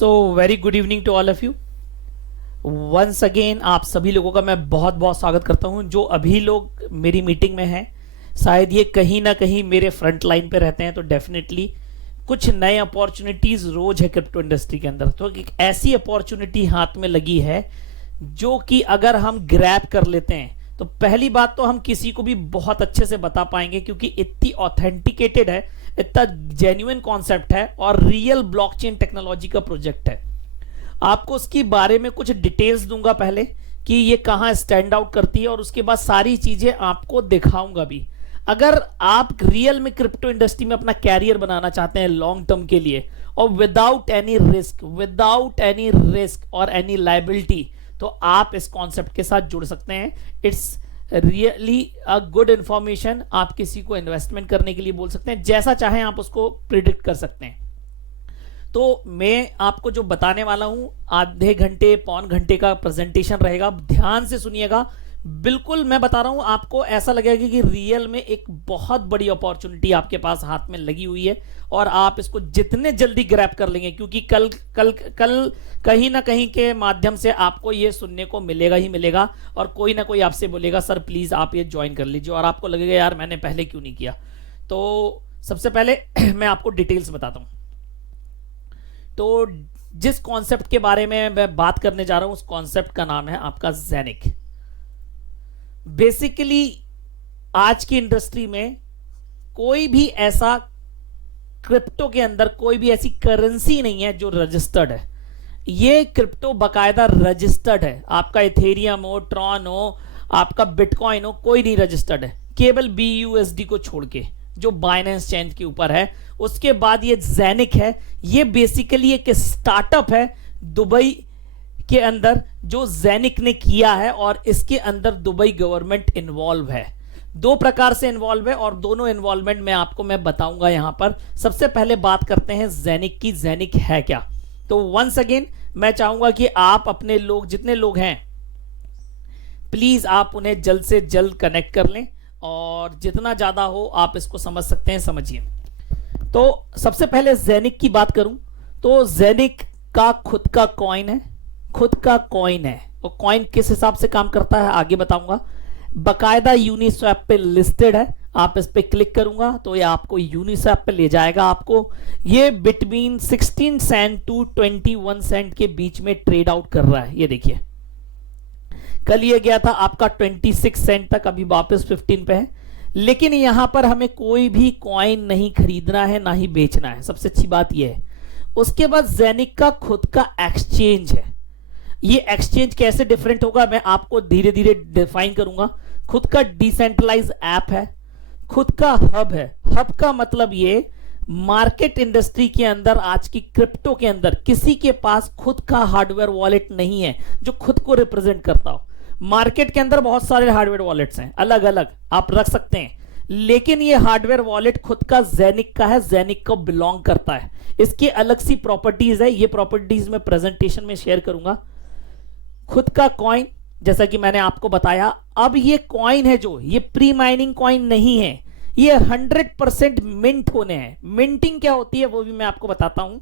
So very good evening to all of you. Once again आप सभी लोगों का मैं बहुत बहुत स्वागत करता हूं। जो अभी लोग मेरी मीटिंग में हैं, शायद ये कहीं ना कहीं मेरे फ्रंट लाइन पे रहते हैं, तो डेफिनेटली कुछ नए अपॉर्चुनिटीज रोज है क्रिप्टो इंडस्ट्री के अंदर। तो एक ऐसी अपॉर्चुनिटी हाथ में लगी है जो कि अगर हम ग्रैब कर लेते हैं तो पहली बात तो हम किसी को भी बहुत अच्छे से बता पाएंगे, क्योंकि इतनी ऑथेंटिकेटेड है, इतना जेन्युइन कॉन्सेप्ट है और रियल ब्लॉकचेन टेक्नोलॉजी का प्रोजेक्ट है। आपको उसके बारे में कुछ डिटेल्स दूंगा पहले कि ये कहां स्टैंड आउट करती है, और उसके बाद सारी चीजें आपको दिखाऊंगा भी। अगर आप रियल में क्रिप्टो इंडस्ट्री में अपना कैरियर बनाना चाहते हैं लॉन्ग टर्म के लिए और विदाउट एनी रिस्क और एनी लाइबिलिटी, तो आप इस कॉन्सेप्ट के साथ जुड़ सकते हैं। It's really a good information. आप किसी को इन्वेस्टमेंट करने के लिए बोल सकते हैं, जैसा चाहें आप उसको प्रिडिक्ट कर सकते हैं। तो मैं आपको जो बताने वाला हूं, आधे घंटे पौन घंटे का प्रेजेंटेशन रहेगा, ध्यान से सुनिएगा। बिल्कुल मैं बता रहा हूं, आपको ऐसा लगेगा कि रियल में एक बहुत बड़ी अपॉर्चुनिटी आपके पास हाथ में लगी हुई है और आप इसको जितने जल्दी ग्रैब कर लेंगे, क्योंकि कल कल कल कहीं ना कहीं के माध्यम से आपको ये सुनने को मिलेगा ही मिलेगा, और कोई ना कोई आपसे बोलेगा सर प्लीज आप ये ज्वाइन कर लीजिए, और आपको लगेगा यार मैंने पहले क्यों नहीं किया। तो सबसे पहले मैं आपको डिटेल्स बताता हूं। तो जिस कॉन्सेप्ट के बारे में मैं बात करने जा रहा हूं, उस कॉन्सेप्ट का नाम है आपका ज़ेनिक। बेसिकली आज की इंडस्ट्री में कोई भी ऐसा क्रिप्टो के अंदर कोई भी ऐसी करेंसी नहीं है जो रजिस्टर्ड है। ये क्रिप्टो बकायदा रजिस्टर्ड है। आपका इथेरियम हो, ट्रॉन हो, आपका बिटकॉइन हो, कोई नहीं रजिस्टर्ड है, केवल BUSD को छोड़ के जो बाइनेंस चेन के ऊपर है। उसके बाद ये ज़ेनिक है। ये बेसिकली एक स्टार्टअप है दुबई के अंदर जो ज़ेनिक ने किया है, और इसके अंदर दुबई गवर्नमेंट इन्वॉल्व है। दो प्रकार से इन्वॉल्व है और दोनों इन्वॉल्वमेंट में आपको मैं बताऊंगा यहां पर। सबसे पहले बात करते हैं ज़ेनिक की। ज़ेनिक है क्या? तो वंस अगेन मैं चाहूंगा कि आप अपने लोग, जितने लोग हैं, प्लीज आप उन्हें जल्द से जल्द कनेक्ट कर लें, और जितना ज्यादा हो आप इसको समझ सकते हैं, समझिए। तो सबसे पहले ज़ेनिक की बात करूं तो ज़ेनिक का खुद का कॉइन है, और कॉइन किस हिसाब से काम करता है आगे बताऊंगा। बकायदा यूनिस्वैप पे लिस्टेड है। आप इस पे क्लिक करूंगा तो ये आपको यूनिस्वैप पे ले जाएगा। आपको ये बिटवीन 16 सेंट टू 21 सेंट के बीच में ट्रेड आउट कर रहा है। ये देखिए, कल ये गया था आपका 26 सेंट तक, अभी वापस 15 पे है। लेकिन यहां पर हमें कोई भी कॉइन नहीं खरीदना है, ना ही बेचना है, सबसे अच्छी बात यह है। उसके बाद ज़ेनिक का खुद का एक्सचेंज है। ये एक्सचेंज कैसे डिफरेंट होगा मैं आपको धीरे धीरे डिफाइन करूंगा। खुद का डिसेंट्रलाइज ऐप है, खुद का हब है। हब का मतलब ये, मार्केट इंडस्ट्री के अंदर, आज की क्रिप्टो के अंदर किसी के पास खुद का हार्डवेयर वॉलेट नहीं है जो खुद को रिप्रेजेंट करता हो। मार्केट के अंदर बहुत सारे हार्डवेयर वॉलेट्स हैं, अलग अलग आप रख सकते हैं, लेकिन ये हार्डवेयर वॉलेट खुद का ज़ेनिक का है, ज़ेनिक को बिलोंग करता है। इसकी अलग सी प्रॉपर्टीज है, ये प्रॉपर्टीज मैं प्रेजेंटेशन में शेयर करूंगा। खुद का कॉइन, जैसा कि मैंने आपको बताया। अब ये कॉइन है जो, ये प्री माइनिंग कॉइन नहीं है, ये 100% मिंट होने हैं। मिंटिंग क्या होती है वो भी मैं आपको बताता हूं।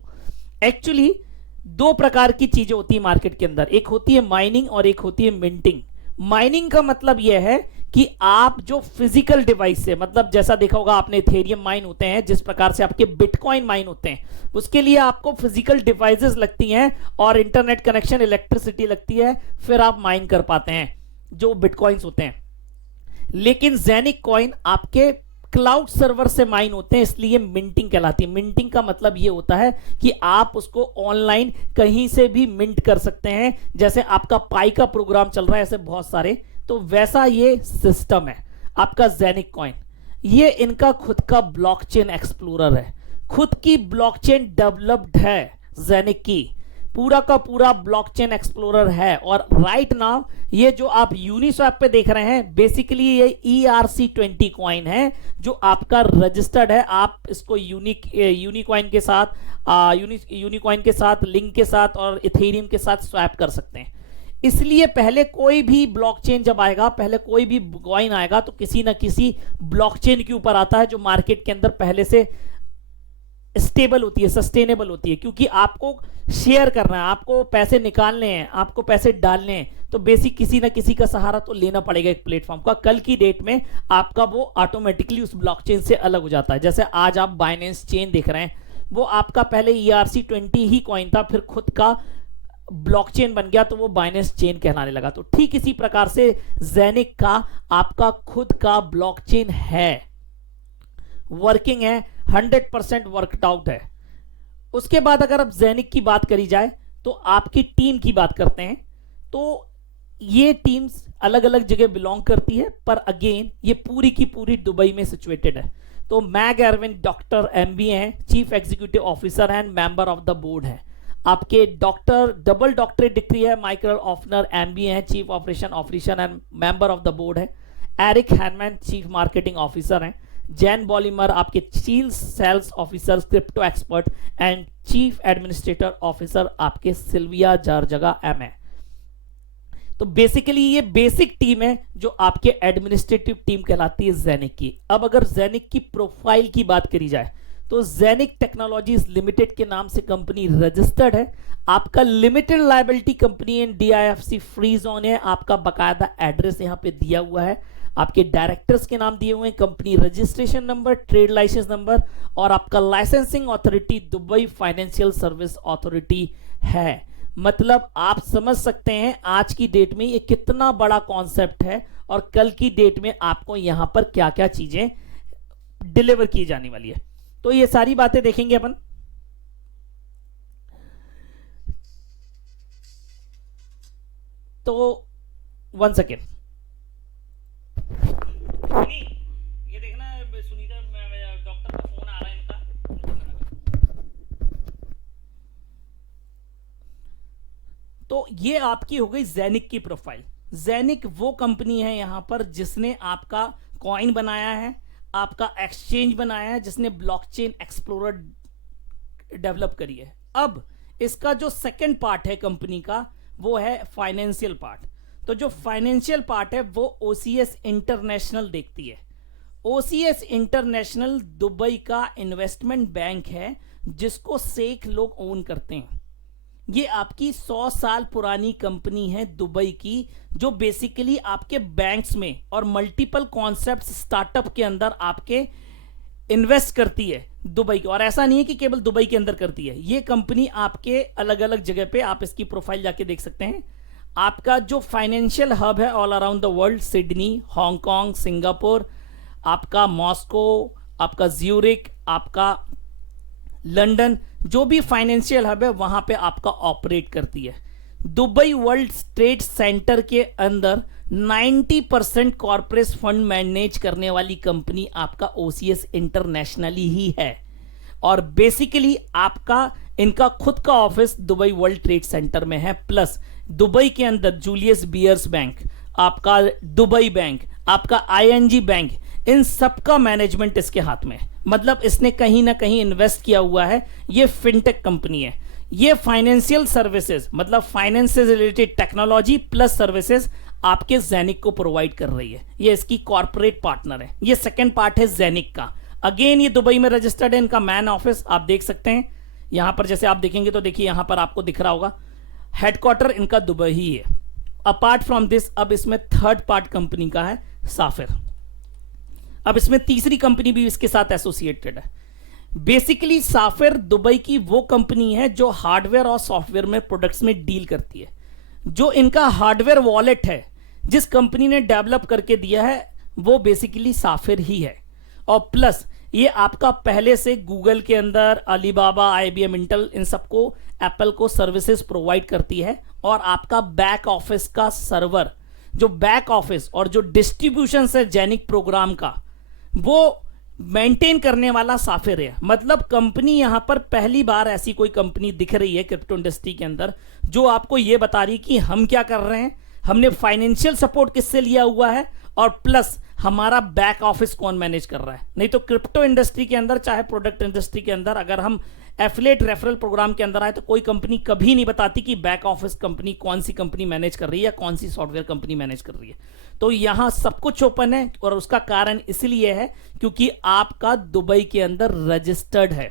एक्चुअली दो प्रकार की चीजें होती है मार्केट के अंदर, एक होती है माइनिंग और एक होती है मिंटिंग। माइनिंग का मतलब यह है कि आप जो फिजिकल डिवाइस से, मतलब जैसा देखा होगा आपने इथेरियम माइन होते हैं, जिस प्रकार से आपके बिटकॉइन माइन होते हैं, उसके लिए आपको फिजिकल डिवाइसेस लगती हैं और इंटरनेट कनेक्शन, इलेक्ट्रिसिटी लगती है, फिर आप माइन कर पाते हैं जो बिटकॉइंस होते हैं। लेकिन ज़ेनिक कॉइन आपके क्लाउड सर्वर से माइन होते हैं, इसलिए मिंटिंग कहलाती है। मिंटिंग का मतलब यह होता है कि आप उसको ऑनलाइन कहीं से भी मिंट कर सकते हैं। जैसे आपका पाई का प्रोग्राम चल रहा है, ऐसे बहुत सारे, तो वैसा ये सिस्टम है आपका ज़ेनिक कॉइन। ये इनका खुद का ब्लॉकचेन एक्सप्लोरर है, खुद की ब्लॉकचेन डेवलप्ड है ज़ेनिक की, पूरा का पूरा ब्लॉकचेन एक्सप्लोरर है। और राइट नाउ ये जो आप यूनिस्वैप पे देख रहे हैं, बेसिकली ये ERC20 कॉइन है जो आपका रजिस्टर्ड है। आप इसको यूनिकॉइन के साथ, यूनिकॉइन के साथ, लिंक के साथ और इथेरियम के साथ स्वैप कर सकते हैं। इसलिए पहले कोई भी ब्लॉकचेन जब आएगा, पहले कोई भी कॉइन आएगा तो किसी ना किसी ब्लॉकचेन के ऊपर आता है जो मार्केट के अंदर पहले से स्टेबल होती है, सस्टेनेबल होती है, क्योंकि आपको शेयर करना है, आपको पैसे निकालने हैं, आपको पैसे डालने हैं, तो बेसिक किसी ना किसी का सहारा तो लेना पड़ेगा एक प्लेटफॉर्म का। कल की डेट में आपका वो ऑटोमेटिकली उस ब्लॉकचेन से अलग हो जाता है। जैसे आज आप बाइनेंस चेन देख रहे हैं, वो आपका पहले ERC-20 ही कॉइन था, फिर खुद का ब्लॉकचेन बन गया तो वो बाइनेंस चेन कहलाने लगा। तो ठीक इसी प्रकार से जेनिक का आपका खुद का ब्लॉकचेन है, वर्किंग है, 100% वर्कड आउट है। उसके बाद अगर अब जेनिक की बात करी जाए तो आपकी टीम की बात करते हैं, तो ये टीम्स अलग अलग जगह बिलोंग करती है, पर अगेन ये पूरी की पूरी दुबई में सिचुएटेड है। तो मैग एरविन डॉक्टर MBA हैं, chief executive officer and member of the board है। आपके डॉक्टर डबल डॉक्टरेट डिग्री है, माइकल ऑफनर MBA है, chief operation officer and member of the board है। Eric Hanneman chief marketing officer हैं। Jan Bollmer आपके chief sales officer, crypto expert and chief administrator officer आपके Sylvia जारजगा M है। तो basically ये बेसिक टीम है जो आपके एडमिनिस्ट्रेटिव टीम कहलाती है जेनिक की। अब अगर जेनिक की प्रोफाइल की बात करी जाए तो जेनिक टेक्नोलॉजीज लिमिटेड के नाम से कंपनी रजिस्टर्ड है। आपका लिमिटेड लायबिलिटी कंपनी इन DIFC फ्री जोन है। आपका बकायदा एड्रेस यहां पे दिया हुआ है, आपके डायरेक्टर्स के नाम दिए हुए हैं, company registration number, trade licence number, और आपका licensing authority Dubai financial service authority है। मतलब आप समझ सकते हैं आज की डेट में ये कितना बड़ा कॉन्सेप्ट है और कल की डेट में आपको यहां पर क्या क्या चीजें डिलीवर की जाने वाली है। तो ये सारी बातें देखेंगे अपन। तो 1 सेकेंड, ये देखना सुनीता डॉक्टर का फोन आ रहा है इनका। तो ये आपकी हो गई जेनिक की प्रोफाइल। जेनिक वो कंपनी है यहां पर जिसने आपका कॉइन बनाया है, आपका एक्सचेंज बनाया है, जिसने ब्लॉकचेन एक्सप्लोरर डेवलप करी है। अब इसका जो सेकंड पार्ट है कंपनी का वो है फाइनेंशियल पार्ट। तो जो फाइनेंशियल पार्ट है वो OCS इंटरनेशनल देखती है। OCS इंटरनेशनल दुबई का इन्वेस्टमेंट बैंक है जिसको शेख लोग ओन करते हैं। ये आपकी 100 साल पुरानी कंपनी है दुबई की, जो बेसिकली आपके बैंक्स में और मल्टीपल कॉन्सेप्ट स्टार्टअप के अंदर आपके इन्वेस्ट करती है दुबई की। और ऐसा नहीं है कि केवल दुबई के अंदर करती है, ये कंपनी आपके अलग अलग जगह पे, आप इसकी प्रोफाइल जाके देख सकते हैं। आपका जो फाइनेंशियल हब है all around the world, Sydney, Hong Kong, Singapore, आपका मॉस्को, आपका ज्यूरिक, आपका लंदन, जो भी फाइनेंशियल हब है वहां पे आपका ऑपरेट करती है। दुबई वर्ल्ड ट्रेड सेंटर के अंदर 90% कॉर्पोरेट फंड मैनेज करने वाली कंपनी आपका OCS इंटरनेशनली ही है। और बेसिकली आपका इनका खुद का office Dubai world trade centre में है, प्लस दुबई के अंदर जूलियस बियर्स बैंक, आपका दुबई बैंक, आपका ING बैंक, इन सबका मैनेजमेंट इसके हाथ में है। मतलब इसने कहीं ना कहीं इन्वेस्ट किया हुआ है। ये फिनटेक कंपनी है। ये फाइनेंशियल सर्विसेज, मतलब फाइनेंस से रिलेटेड टेक्नोलॉजी प्लस सर्विसेज आपके जेनिक को प्रोवाइड कर रही है। ये इसकी कॉर्पोरेट पार्टनर है। ये सेकंड पार्ट है जेनिक का। अगेन ये दुबई में रजिस्टर्ड है। इनका मैन ऑफिस आप देख सकते हैं यहां पर। जैसे आप देखेंगे तो देखिए यहां पर आपको दिख रहा होगा, हेडक्वार्टर इनका दुबई ही है। अपार्ट फ्रॉम दिस अब इसमें थर्ड पार्ट कंपनी का है साफिर। अब इसमें तीसरी कंपनी भी इसके साथ एसोसिएटेड है। बेसिकली साफिर दुबई की वो कंपनी है जो हार्डवेयर और सॉफ्टवेयर में प्रोडक्ट्स में डील करती है। जो इनका हार्डवेयर वॉलेट है जिस कंपनी ने डेवलप करके दिया है वो बेसिकली साफिर ही है। और प्लस ये आपका पहले से गूगल के अंदर, अलीबाबा, IBM, इंटेल, इन सबको, एप्पल को सर्विसेज प्रोवाइड करती है। और आपका बैक ऑफिस का सर्वर, जो बैक ऑफिस और जो डिस्ट्रीब्यूशन है जेनिक प्रोग्राम का, वो मेंटेन करने वाला साफिर है। मतलब कंपनी यहां पर पहली बार ऐसी कोई कंपनी दिख रही है क्रिप्टो इंडस्ट्री के अंदर जो आपको यह बता रही कि हम क्या कर रहे हैं, हमने फाइनेंशियल सपोर्ट किससे लिया हुआ है, और प्लस हमारा बैक ऑफिस कौन मैनेज कर रहा है। नहीं तो क्रिप्टो इंडस्ट्री के अंदर, चाहे प्रोडक्ट इंडस्ट्री के अंदर, अगर हम एफिलिएट रेफरल प्रोग्राम के अंदर आए तो कोई कंपनी कभी नहीं बताती कि बैक ऑफिस कंपनी कौन सी कंपनी मैनेज कर रही है या कौन सी सॉफ्टवेयर कंपनी मैनेज कर रही है। तो यहां सब कुछ ओपन है और उसका कारण इसलिए है क्योंकि आपका दुबई के अंदर रजिस्टर्ड है।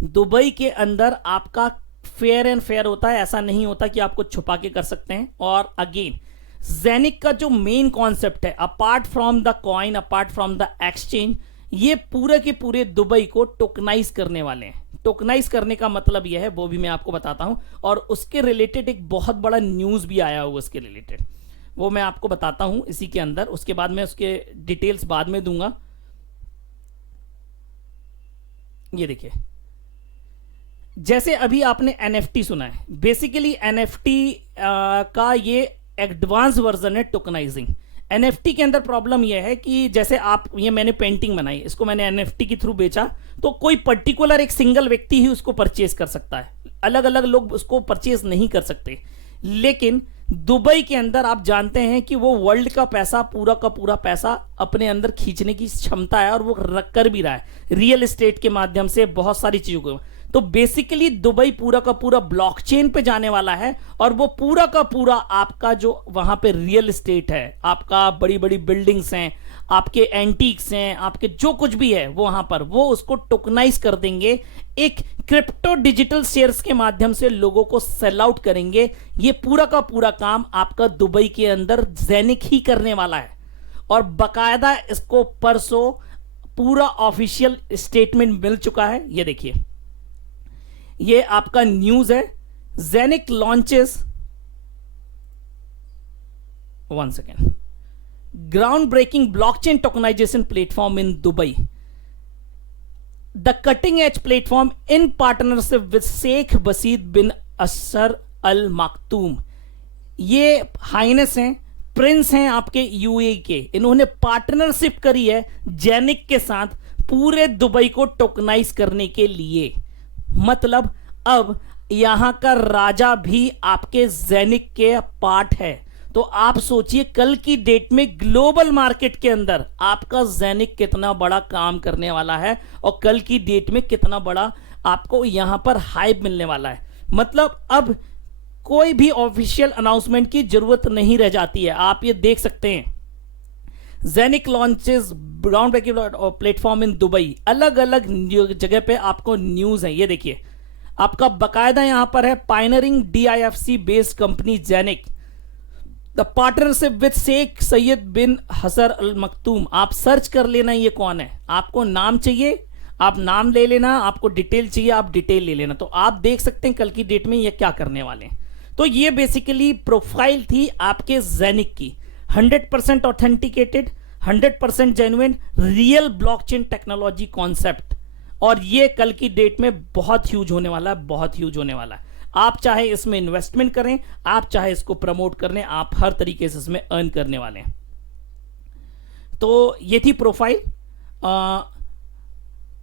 दुबई के अंदर आपका फेयर एंड फेयर होता है, ऐसा नहीं होता कि आपको छुपा के कर सकते हैं। और अगेन जेनिक का जो मेन कॉन्सेप्ट है, apart from the coin, apart from the exchange, ये पूरे के पूरे दुबई को टोकनाइज करने वाले हैं। टोकनाइज करने का मतलब यह है, वो भी मैं आपको बताता हूं, और उसके रिलेटेड एक बहुत बड़ा न्यूज भी आया हुआ उसके रिलेटेड, वो मैं आपको बताता हूं इसी के अंदर। उसके बाद मैं उसके डिटेल्स बाद में दूंगा। ये देखिए, जैसे अभी आपने एनएफटी सुना है, बेसिकली एनएफटी का ये एडवांस वर्जन है टोकनाइजिंग। एनएफटी के अंदर प्रॉब्लम यह है कि जैसे आप, ये मैंने पेंटिंग बनाई, इसको मैंने एनएफटी के थ्रू बेचा, तो कोई पर्टिकुलर एक सिंगल व्यक्ति ही उसको परचेज कर सकता है, अलग अलग लोग उसको परचेज नहीं कर सकते। लेकिन दुबई के अंदर आप जानते हैं कि वो वर्ल्ड का पैसा, पूरा का पूरा पैसा अपने अंदर खींचने की क्षमता है, और वो कर भी रहा है रियल एस्टेट के माध्यम से, बहुत सारी चीजों को। तो बेसिकली दुबई पूरा का पूरा ब्लॉकचेन पे जाने वाला है, और वो पूरा का पूरा आपका जो वहां पे रियल एस्टेट है, आपका बड़ी बड़ी बिल्डिंग्स हैं, आपके एंटीक्स हैं, आपके जो कुछ भी है वो वहां पर, वो उसको टोकनाइज कर देंगे, एक क्रिप्टो डिजिटल शेयर्स के माध्यम से लोगों को सेल आउट करेंगे। ये पूरा का पूरा काम आपका दुबई के अंदर जेनिक ही करने वाला है, और बकायदा इसको परसों पूरा ऑफिशियल स्टेटमेंट मिल चुका है। ये देखिए, ये आपका न्यूज है, जेनिक launches, one second, ground breaking blockchain tokenization platform in Dubai, the cutting edge platform in partnership with Sheikh Basid bin Asar Al मखतूम। ये हाइनेस हैं, प्रिंस हैं आपके यूएई के, इन्होंने पार्टनरशिप करी है जेनिक के साथ पूरे दुबई को टोकनाइज करने के लिए। मतलब अब यहां का राजा भी आपके जेनिक के पार्ट है। तो आप सोचिए कल की डेट में ग्लोबल मार्केट के अंदर आपका जेनिक कितना बड़ा काम करने वाला है, और कल की डेट में कितना बड़ा आपको यहां पर हाइप मिलने वाला है। मतलब अब कोई भी ऑफिशियल अनाउंसमेंट की जरूरत नहीं रह जाती है। आप ये देख सकते हैं, जेनिक launches ground breaking platform in Dubai, अलग अलग जगह पे आपको न्यूज है। ये देखिए, आपका बकायदा यहां पर है, पायनरिंग डीआईएफसी बेस्ड कंपनी जेनिक, the partnership with Sheikh Saeed bin Hasar Al Maktoum. आप सर्च कर लेना ये कौन है, आपको नाम चाहिए आप नाम ले लेना, आपको डिटेल चाहिए आप डिटेल ले लेना। तो आप देख सकते हैं कल की डेट में ये क्या करने वाले हैं। तो ये बेसिकली प्रोफाइल थी आपके जेनिक की, 100% authenticated, 100% genuine, real blockchain technology concept, और ये कल की डेट में बहुत ह्यूज होने वाला है, बहुत ह्यूज होने वाला है। आप चाहे इसमें इन्वेस्टमेंट करें, आप चाहे इसको प्रमोट करने, आप हर तरीके से इसमें अर्न करने वाले हैं। तो ये थी प्रोफाइल।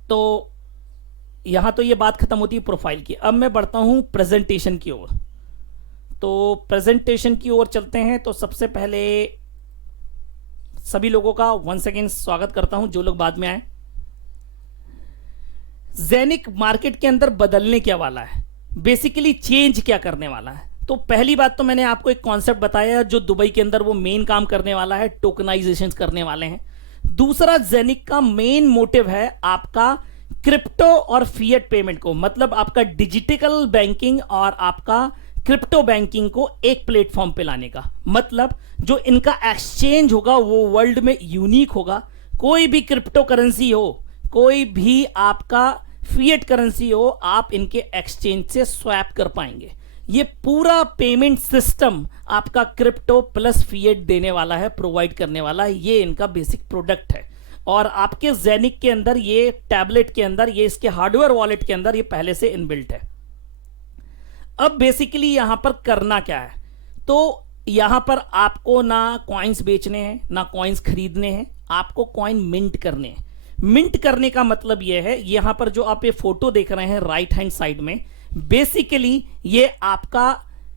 तो यहां तो ये बात खत्म होती है प्रोफाइल की। अब मैं बढ़ता हूं प्रेजेंटेशन की ओर। तो प्रेजेंटेशन की ओर चलते हैं। तो सबसे पहले सभी लोगों का वंस अगेन स्वागत करता हूं, जो लोग बाद में आए। जेनिक मार्केट के अंदर बदलने क्या वाला है, बेसिकली चेंज क्या करने वाला है। तो पहली बात तो मैंने आपको एक कॉन्सेप्ट बताया जो दुबई के अंदर वो मेन काम करने वाला है, टोकनाइजेशन करने वाले हैं। दूसरा, जेनिक का मेन मोटिव है आपका क्रिप्टो और फिएट पेमेंट को, मतलब आपका डिजिटल बैंकिंग और आपका क्रिप्टो बैंकिंग को एक प्लेटफॉर्म पे लाने का। मतलब जो इनका एक्सचेंज होगा वो वर्ल्ड में यूनिक होगा। कोई भी क्रिप्टो करेंसी हो, कोई भी आपका फिएट करेंसी हो, आप इनके एक्सचेंज से स्वैप कर पाएंगे। ये पूरा पेमेंट सिस्टम आपका क्रिप्टो प्लस फिएट देने वाला है, प्रोवाइड करने वाला है। ये इनका बेसिक प्रोडक्ट है, और आपके जेनिक के अंदर, ये टैबलेट के अंदर, ये इसके हार्डवेयर वॉलेट के अंदर ये पहले से इनबिल्ट है। अब बेसिकली यहां पर करना क्या है, तो यहां पर आपको ना कॉइन्स बेचने हैं ना कॉइन्स खरीदने हैं, आपको कॉइन मिंट करने हैं। मिंट करने का मतलब यह है, यहां पर जो आप ये फोटो देख रहे हैं राइट हैंड साइड में, बेसिकली ये आपका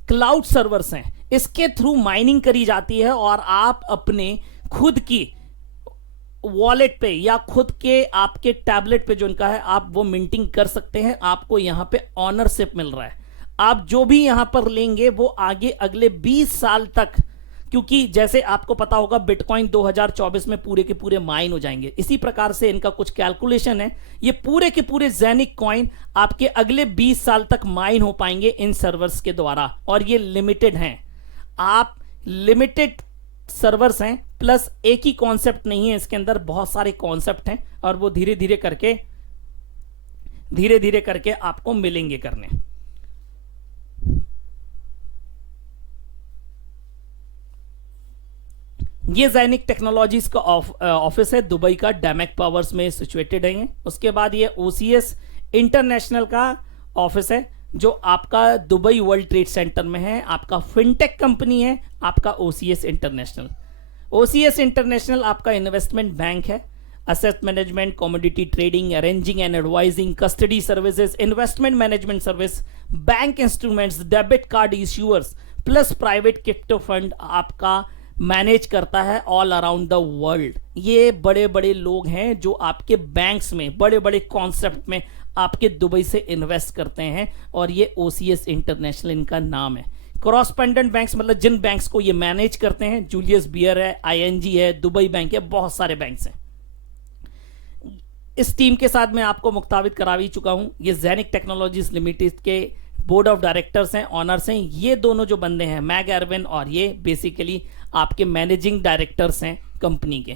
क्लाउड सर्वर्स हैं, इसके थ्रू माइनिंग करी जाती है, और आप अपने खुद की वॉलेट पे या खुद के आपके टैबलेट पे जो इनका है, आप वो मिंटिंग कर सकते हैं। आपको यहां पे ऑनरशिप मिल रहा है। आप जो भी यहां पर लेंगे वो आगे अगले 20 साल तक क्योंकि जैसे आपको पता होगा बिटकॉइन 2024 में पूरे के पूरे माइन हो जाएंगे, इसी प्रकार से इनका कुछ कैलकुलेशन है। ये पूरे के पूरे जेनिक कॉइन आपके अगले 20 साल तक माइन हो पाएंगे इन सर्वर्स के द्वारा, और ये लिमिटेड हैं। आप लिमिटेड सर्वर्स हैं, प्लस एक ही कॉन्सेप्ट नहीं है, इसके अंदर बहुत सारे कॉन्सेप्ट हैं, और वो धीरे धीरे करके आपको मिलेंगे करने। ये जैनिक टेक्नोलॉजीज का ऑफिस है, दुबई का डैमेक पावर्स में सिचुएटेड है ये। उसके बाद ये ओसीएस इंटरनेशनल का ऑफिस है, जो आपका दुबई वर्ल्ड ट्रेड सेंटर में है। आपका फिनटेक कंपनी है आपका ओसीएस इंटरनेशनल। ओसीएस इंटरनेशनल आपका इन्वेस्टमेंट बैंक है, asset management, commodity trading, arranging and advising, custody services, investment management service, bank instruments, debit card issuers, plus private crypto fund आपका manage करता है ऑल अराउंड द वर्ल्ड। ये बड़े बड़े लोग हैं जो आपके बैंक्स में बड़े बड़े कॉन्सेप्ट में आपके दुबई से इन्वेस्ट करते हैं, और ये ओसीएस इंटरनेशनल इनका नाम है। कॉरस्पॉन्डेंट बैंक्स मतलब जिन बैंक्स को ये मैनेज करते हैं, जूलियस बियर है, आईएनजी है, दुबई बैंक है, बहुत सारे बैंक्स हैं। इस टीम के साथ मैं आपको मुख्तावित करा भी चुका हूं। ये जेनिक टेक्नोलॉजीज लिमिटेड के बोर्ड ऑफ डायरेक्टर्स हैं, ऑनर्स हैं। ये दोनों जो बंदे हैं, मैग एरविन और ये बेसिकली आपके मैनेजिंग डायरेक्टर्स हैं कंपनी के।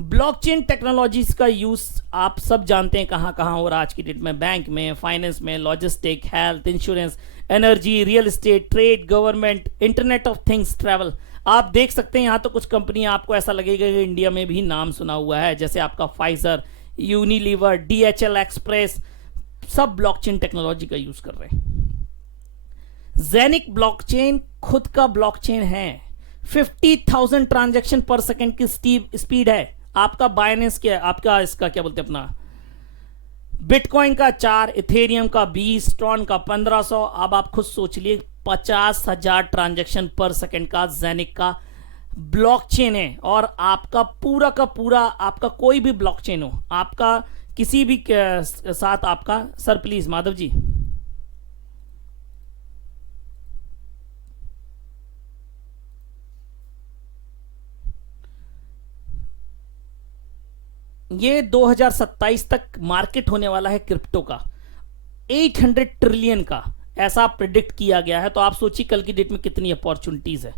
ब्लॉकचेन टेक्नोलॉजीज का यूज आप सब जानते हैं कहां कहां हो रहा है आज की डेट में, बैंक में, फाइनेंस में, logistic, health, insurance, energy, real estate, trade, government, internet of things, travel. आप देख सकते हैं यहां तो कुछ कंपनियां आपको ऐसा लगेगा कि इंडिया में भी नाम सुना हुआ है, जैसे आपका फाइजर, यूनिलीवर, डीएचएल एक्सप्रेस, सब ब्लॉकचेन टेक्नोलॉजी का यूज कर रहे हैं। जेनिक ब्लॉकचेन खुद का ब्लॉकचेन है, 50,000 ट्रांजैक्शन पर सेकंड की स्पीड है। आपका बाइनेंस क्या है, आपका इसका क्या बोलते हैं अपना बिटकॉइन का 4, इथेरियम का 20, ट्रॉन का 1500। अब आप खुद सोच लिए 50,000 ट्रांजैक्शन पर सेकंड का जेनिक का ब्लॉकचेन है। और आपका पूरा का पूरा, आपका कोई भी ब्लॉकचेन हो, आपका किसी भी साथ आपका, सर प्लीज माधव जी, ये 2027 तक मार्केट होने वाला है क्रिप्टो का 800 ट्रिलियन का, ऐसा प्रिडिक्ट किया गया है। तो आप सोचिए कल की डेट में कितनी अपॉर्चुनिटीज है।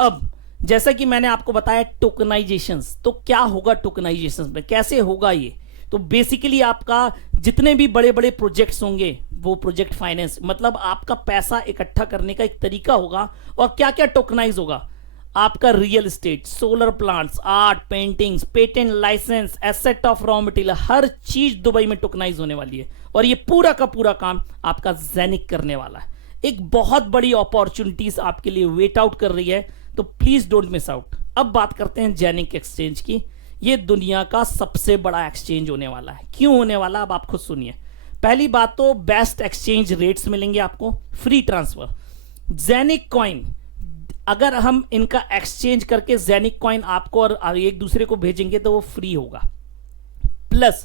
अब जैसा कि मैंने आपको बताया टोकनाइजेशंस, तो क्या होगा टोकनाइजेशंस में, कैसे होगा ये? तो बेसिकली आपका जितने भी बड़े बड़े प्रोजेक्ट्स होंगे वो प्रोजेक्ट फाइनेंस, मतलब आपका पैसा इकट्ठा करने का एक तरीका होगा। और क्या क्या टोकनाइज होगा? आपका real estate, solar plants, art, paintings, patent license, asset of raw material, हर चीज दुबई में टोकनाइज होने वाली है। और ये पूरा का पूरा काम आपका जेनिक करने वाला है। एक बहुत बड़ी अपॉर्चुनिटीज आपके लिए वेट आउट कर रही है, तो प्लीज डोंट मिस आउट। अब बात करते हैं जेनिक एक्सचेंज की। ये दुनिया का सबसे बड़ा एक्सचेंज होने वाला है। क्यों होने वाला, अब आप खुद सुनिए। पहली बात तो बेस्ट एक्सचेंज रेट्स मिलेंगे आपको, फ्री ट्रांसफर। जेनिक कॉइन अगर हम इनका एक्सचेंज करके जेनिक कॉइन आपको और एक दूसरे को भेजेंगे तो वो फ्री होगा। प्लस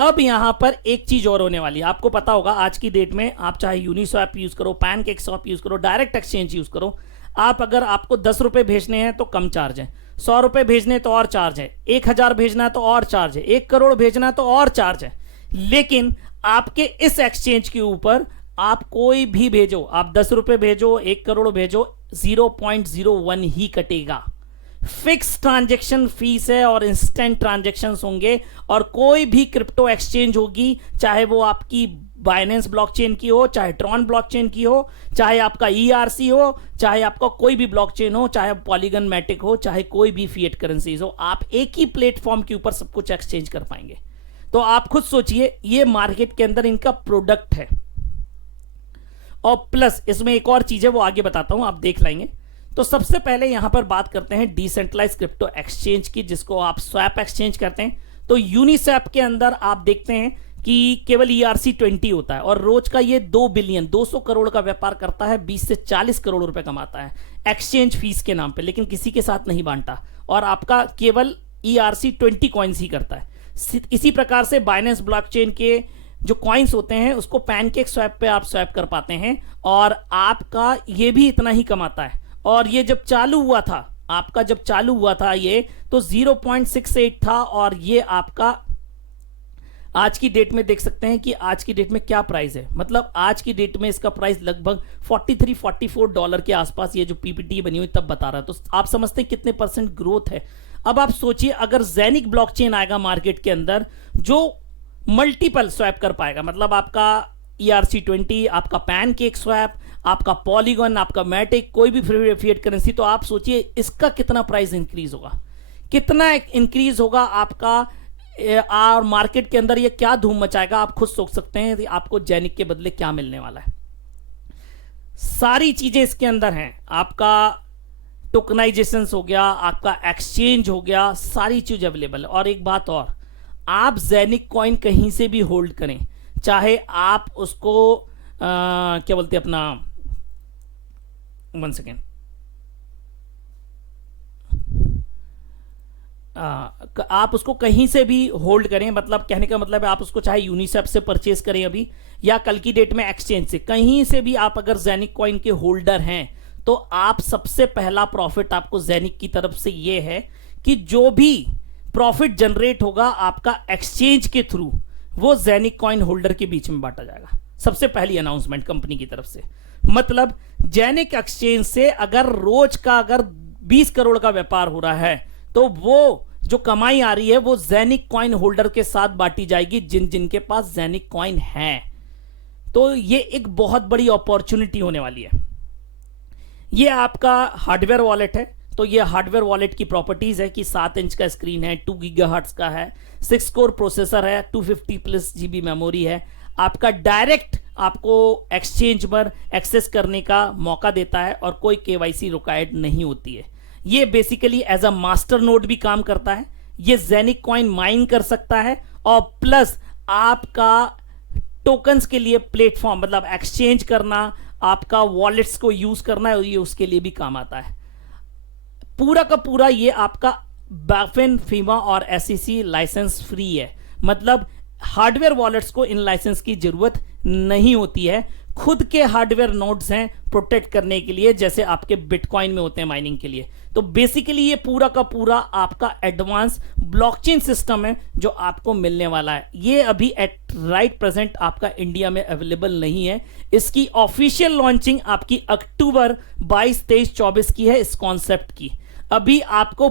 अब यहां पर एक चीज और होने वाली है। आपको पता होगा आज की डेट में आप चाहे यूनिस्वैप यूज करो, पैनकेक स्वैप यूज करो, डायरेक्ट एक्सचेंज यूज करो, आप अगर आपको 10 रुपए भेजने हैं तो कम चार्ज है, 100 रुपए भेजने तो और चार्ज है, 1000 भेजना है तो और चार्ज है, 1 करोड़ भेजना है तो और चार्ज है। लेकिन आपके इस एक्सचेंज के ऊपर आप कोई भी भेजो, आप 10 रुपए भेजो, 1 करोड़ भेजो, 0.01 ही कटेगा। फिक्स ट्रांजैक्शन फीस है और इंस्टेंट ट्रांजैक्शन होंगे। और कोई भी क्रिप्टो एक्सचेंज होगी, चाहे वो आपकी बाइनेंस ब्लॉकचेन की हो, चाहे ट्रॉन ब्लॉकचेन की हो, चाहे आपका ईआरसी हो, चाहे आपका कोई भी ब्लॉकचेन हो, चाहे पॉलीगन मैटिक हो, चाहे कोई भी फिएट करेंसीज हो, आप एक ही प्लेटफॉर्म के ऊपर सब कुछ एक्सचेंज कर पाएंगे। तो आप खुद सोचिए, ये मार्केट के अंदर इनका प्रोडक्ट है। और प्लस इसमें एक और चीज है, वो आगे बताता हूं, आप देख लेंगे। तो सबसे पहले यहां पर बात करते हैं डिसेंट्रलाइज क्रिप्टो एक्सचेंज की, जिसको आप स्वैप एक्सचेंज करते हैं। तो यूनिस्वैप के अंदर आप देखते हैं कि केवल ERC-20 होता है और रोज का ये 2 बिलियन 200 करोड़ का व्यापार करता है, 20 से 40 करोड़ रुपए कमाता है एक्सचेंज फीस के नाम पे, लेकिन किसी के साथ नहीं बांटता और आपका केवल ERC-20 कॉइन्स ही करता है। इसी प्रकार से बाइनेंस ब्लॉकचेन के जो कॉइन्स होते हैं उसको पैनकेक स्वैप पे आप स्वैप कर पाते हैं और आपका ये भी इतना ही कमाता है। और ये जब चालू हुआ था आपका जब चालू हुआ था ये, तो 0.68 था, और ये आपका आज की डेट में देख सकते हैं कि आज की डेट में क्या प्राइस है। मतलब आज की डेट में इसका प्राइस लगभग $43-44 के आसपास, ये जो पीपीटी बनी हुई तब बता रहा है। तो आप समझते हैं कितने परसेंट ग्रोथ है। अब आप सोचिए अगर जेनिक ब्लॉकचेन आएगा मार्केट के अंदर जो मल्टीपल स्वैप कर पाएगा, मतलब आपका ERC20, आपका पैनकेक स्वैप, आपका पॉलीगॉन, आपका मैटिक, कोई भी फिएट करेंसी, तो आप सोचिए इसका कितना प्राइस इंक्रीज होगा, कितना इंक्रीज होगा आपका, और मार्केट के अंदर ये क्या धूम मचाएगा। आप खुद सोच सकते हैं कि आपको जेनिक के बदले क्या मिलने वाला है। सारी चीजें इसके अंदर हैं, आपका टोकनाइजेशन हो गया, आपका एक्सचेंज हो गया, सारी चीज अवेलेबल है। और एक बात और, आप जेनिक कॉइन कहीं से भी होल्ड करें, चाहे आप उसको क्या बोलते हैं अपना, 1 सेकेंड, आप उसको कहीं से भी होल्ड करें, मतलब कहने का मतलब है आप उसको चाहे यूनिसेफ से परचेज करें अभी, या कल की डेट में एक्सचेंज से, कहीं से भी आप अगर जेनिक कॉइन के होल्डर हैं, तो आप सबसे पहला प्रॉफिट आपको जेनिक की तरफ से ये है कि जो भी प्रॉफिट जनरेट होगा आपका एक्सचेंज के थ्रू, वो जेनिक कॉइन होल्डर के बीच में बांटा जाएगा। सबसे पहली अनाउंसमेंट कंपनी की तरफ से। मतलब जेनिक एक्सचेंज से अगर रोज का अगर 20 करोड़ का व्यापार हो रहा है, तो वो जो कमाई आ रही है वो जेनिक कॉइन होल्डर के साथ बांटी जाएगी, जिन जिनके पास जेनिक कॉइन है। तो ये एक बहुत बड़ी अपॉर्चुनिटी होने वाली है। ये आपका हार्डवेयर वॉलेट है। तो ये हार्डवेयर वॉलेट की प्रॉपर्टीज है कि 7 इंच का स्क्रीन है, 2 गीगाहर्ट्ज का है, 6 कोर प्रोसेसर है, 250+ GB मेमोरी है। आपका डायरेक्ट आपको एक्सचेंज पर एक्सेस करने का मौका देता है और कोई KYC रिक्वायर्ड नहीं होती है। ये basically as a master node भी काम करता है। ये जेनिक कॉइन माइन कर सकता है, और प्लस आपका टोकन्स के लिए प्लेटफॉर्म, मतलब एक्सचेंज करना, आपका वॉलेट्स को यूज करना है, ये उसके लिए भी काम आता है। पूरा का पूरा ये आपका बाफिन, फीमा और SEC लाइसेंस फ्री है। मतलब हार्डवेयर वॉलेट्स को इन लाइसेंस की जरूरत नहीं होती है। खुद के हार्डवेयर नोड्स हैं प्रोटेक्ट करने के लिए, जैसे आपके बिटकॉइन में होते हैं माइनिंग के लिए। तो बेसिकली ये पूरा का पूरा आपका एडवांस ब्लॉकचेन सिस्टम है जो आपको मिलने वाला है। ये अभी एट राइट प्रेजेंट आपका इंडिया में अवेलेबल नहीं है। इसकी ऑफिशियल लॉन्चिंग आपकी अक्टूबर 22, 23, 24 की है इस कॉन्सेप्ट की। अभी आपको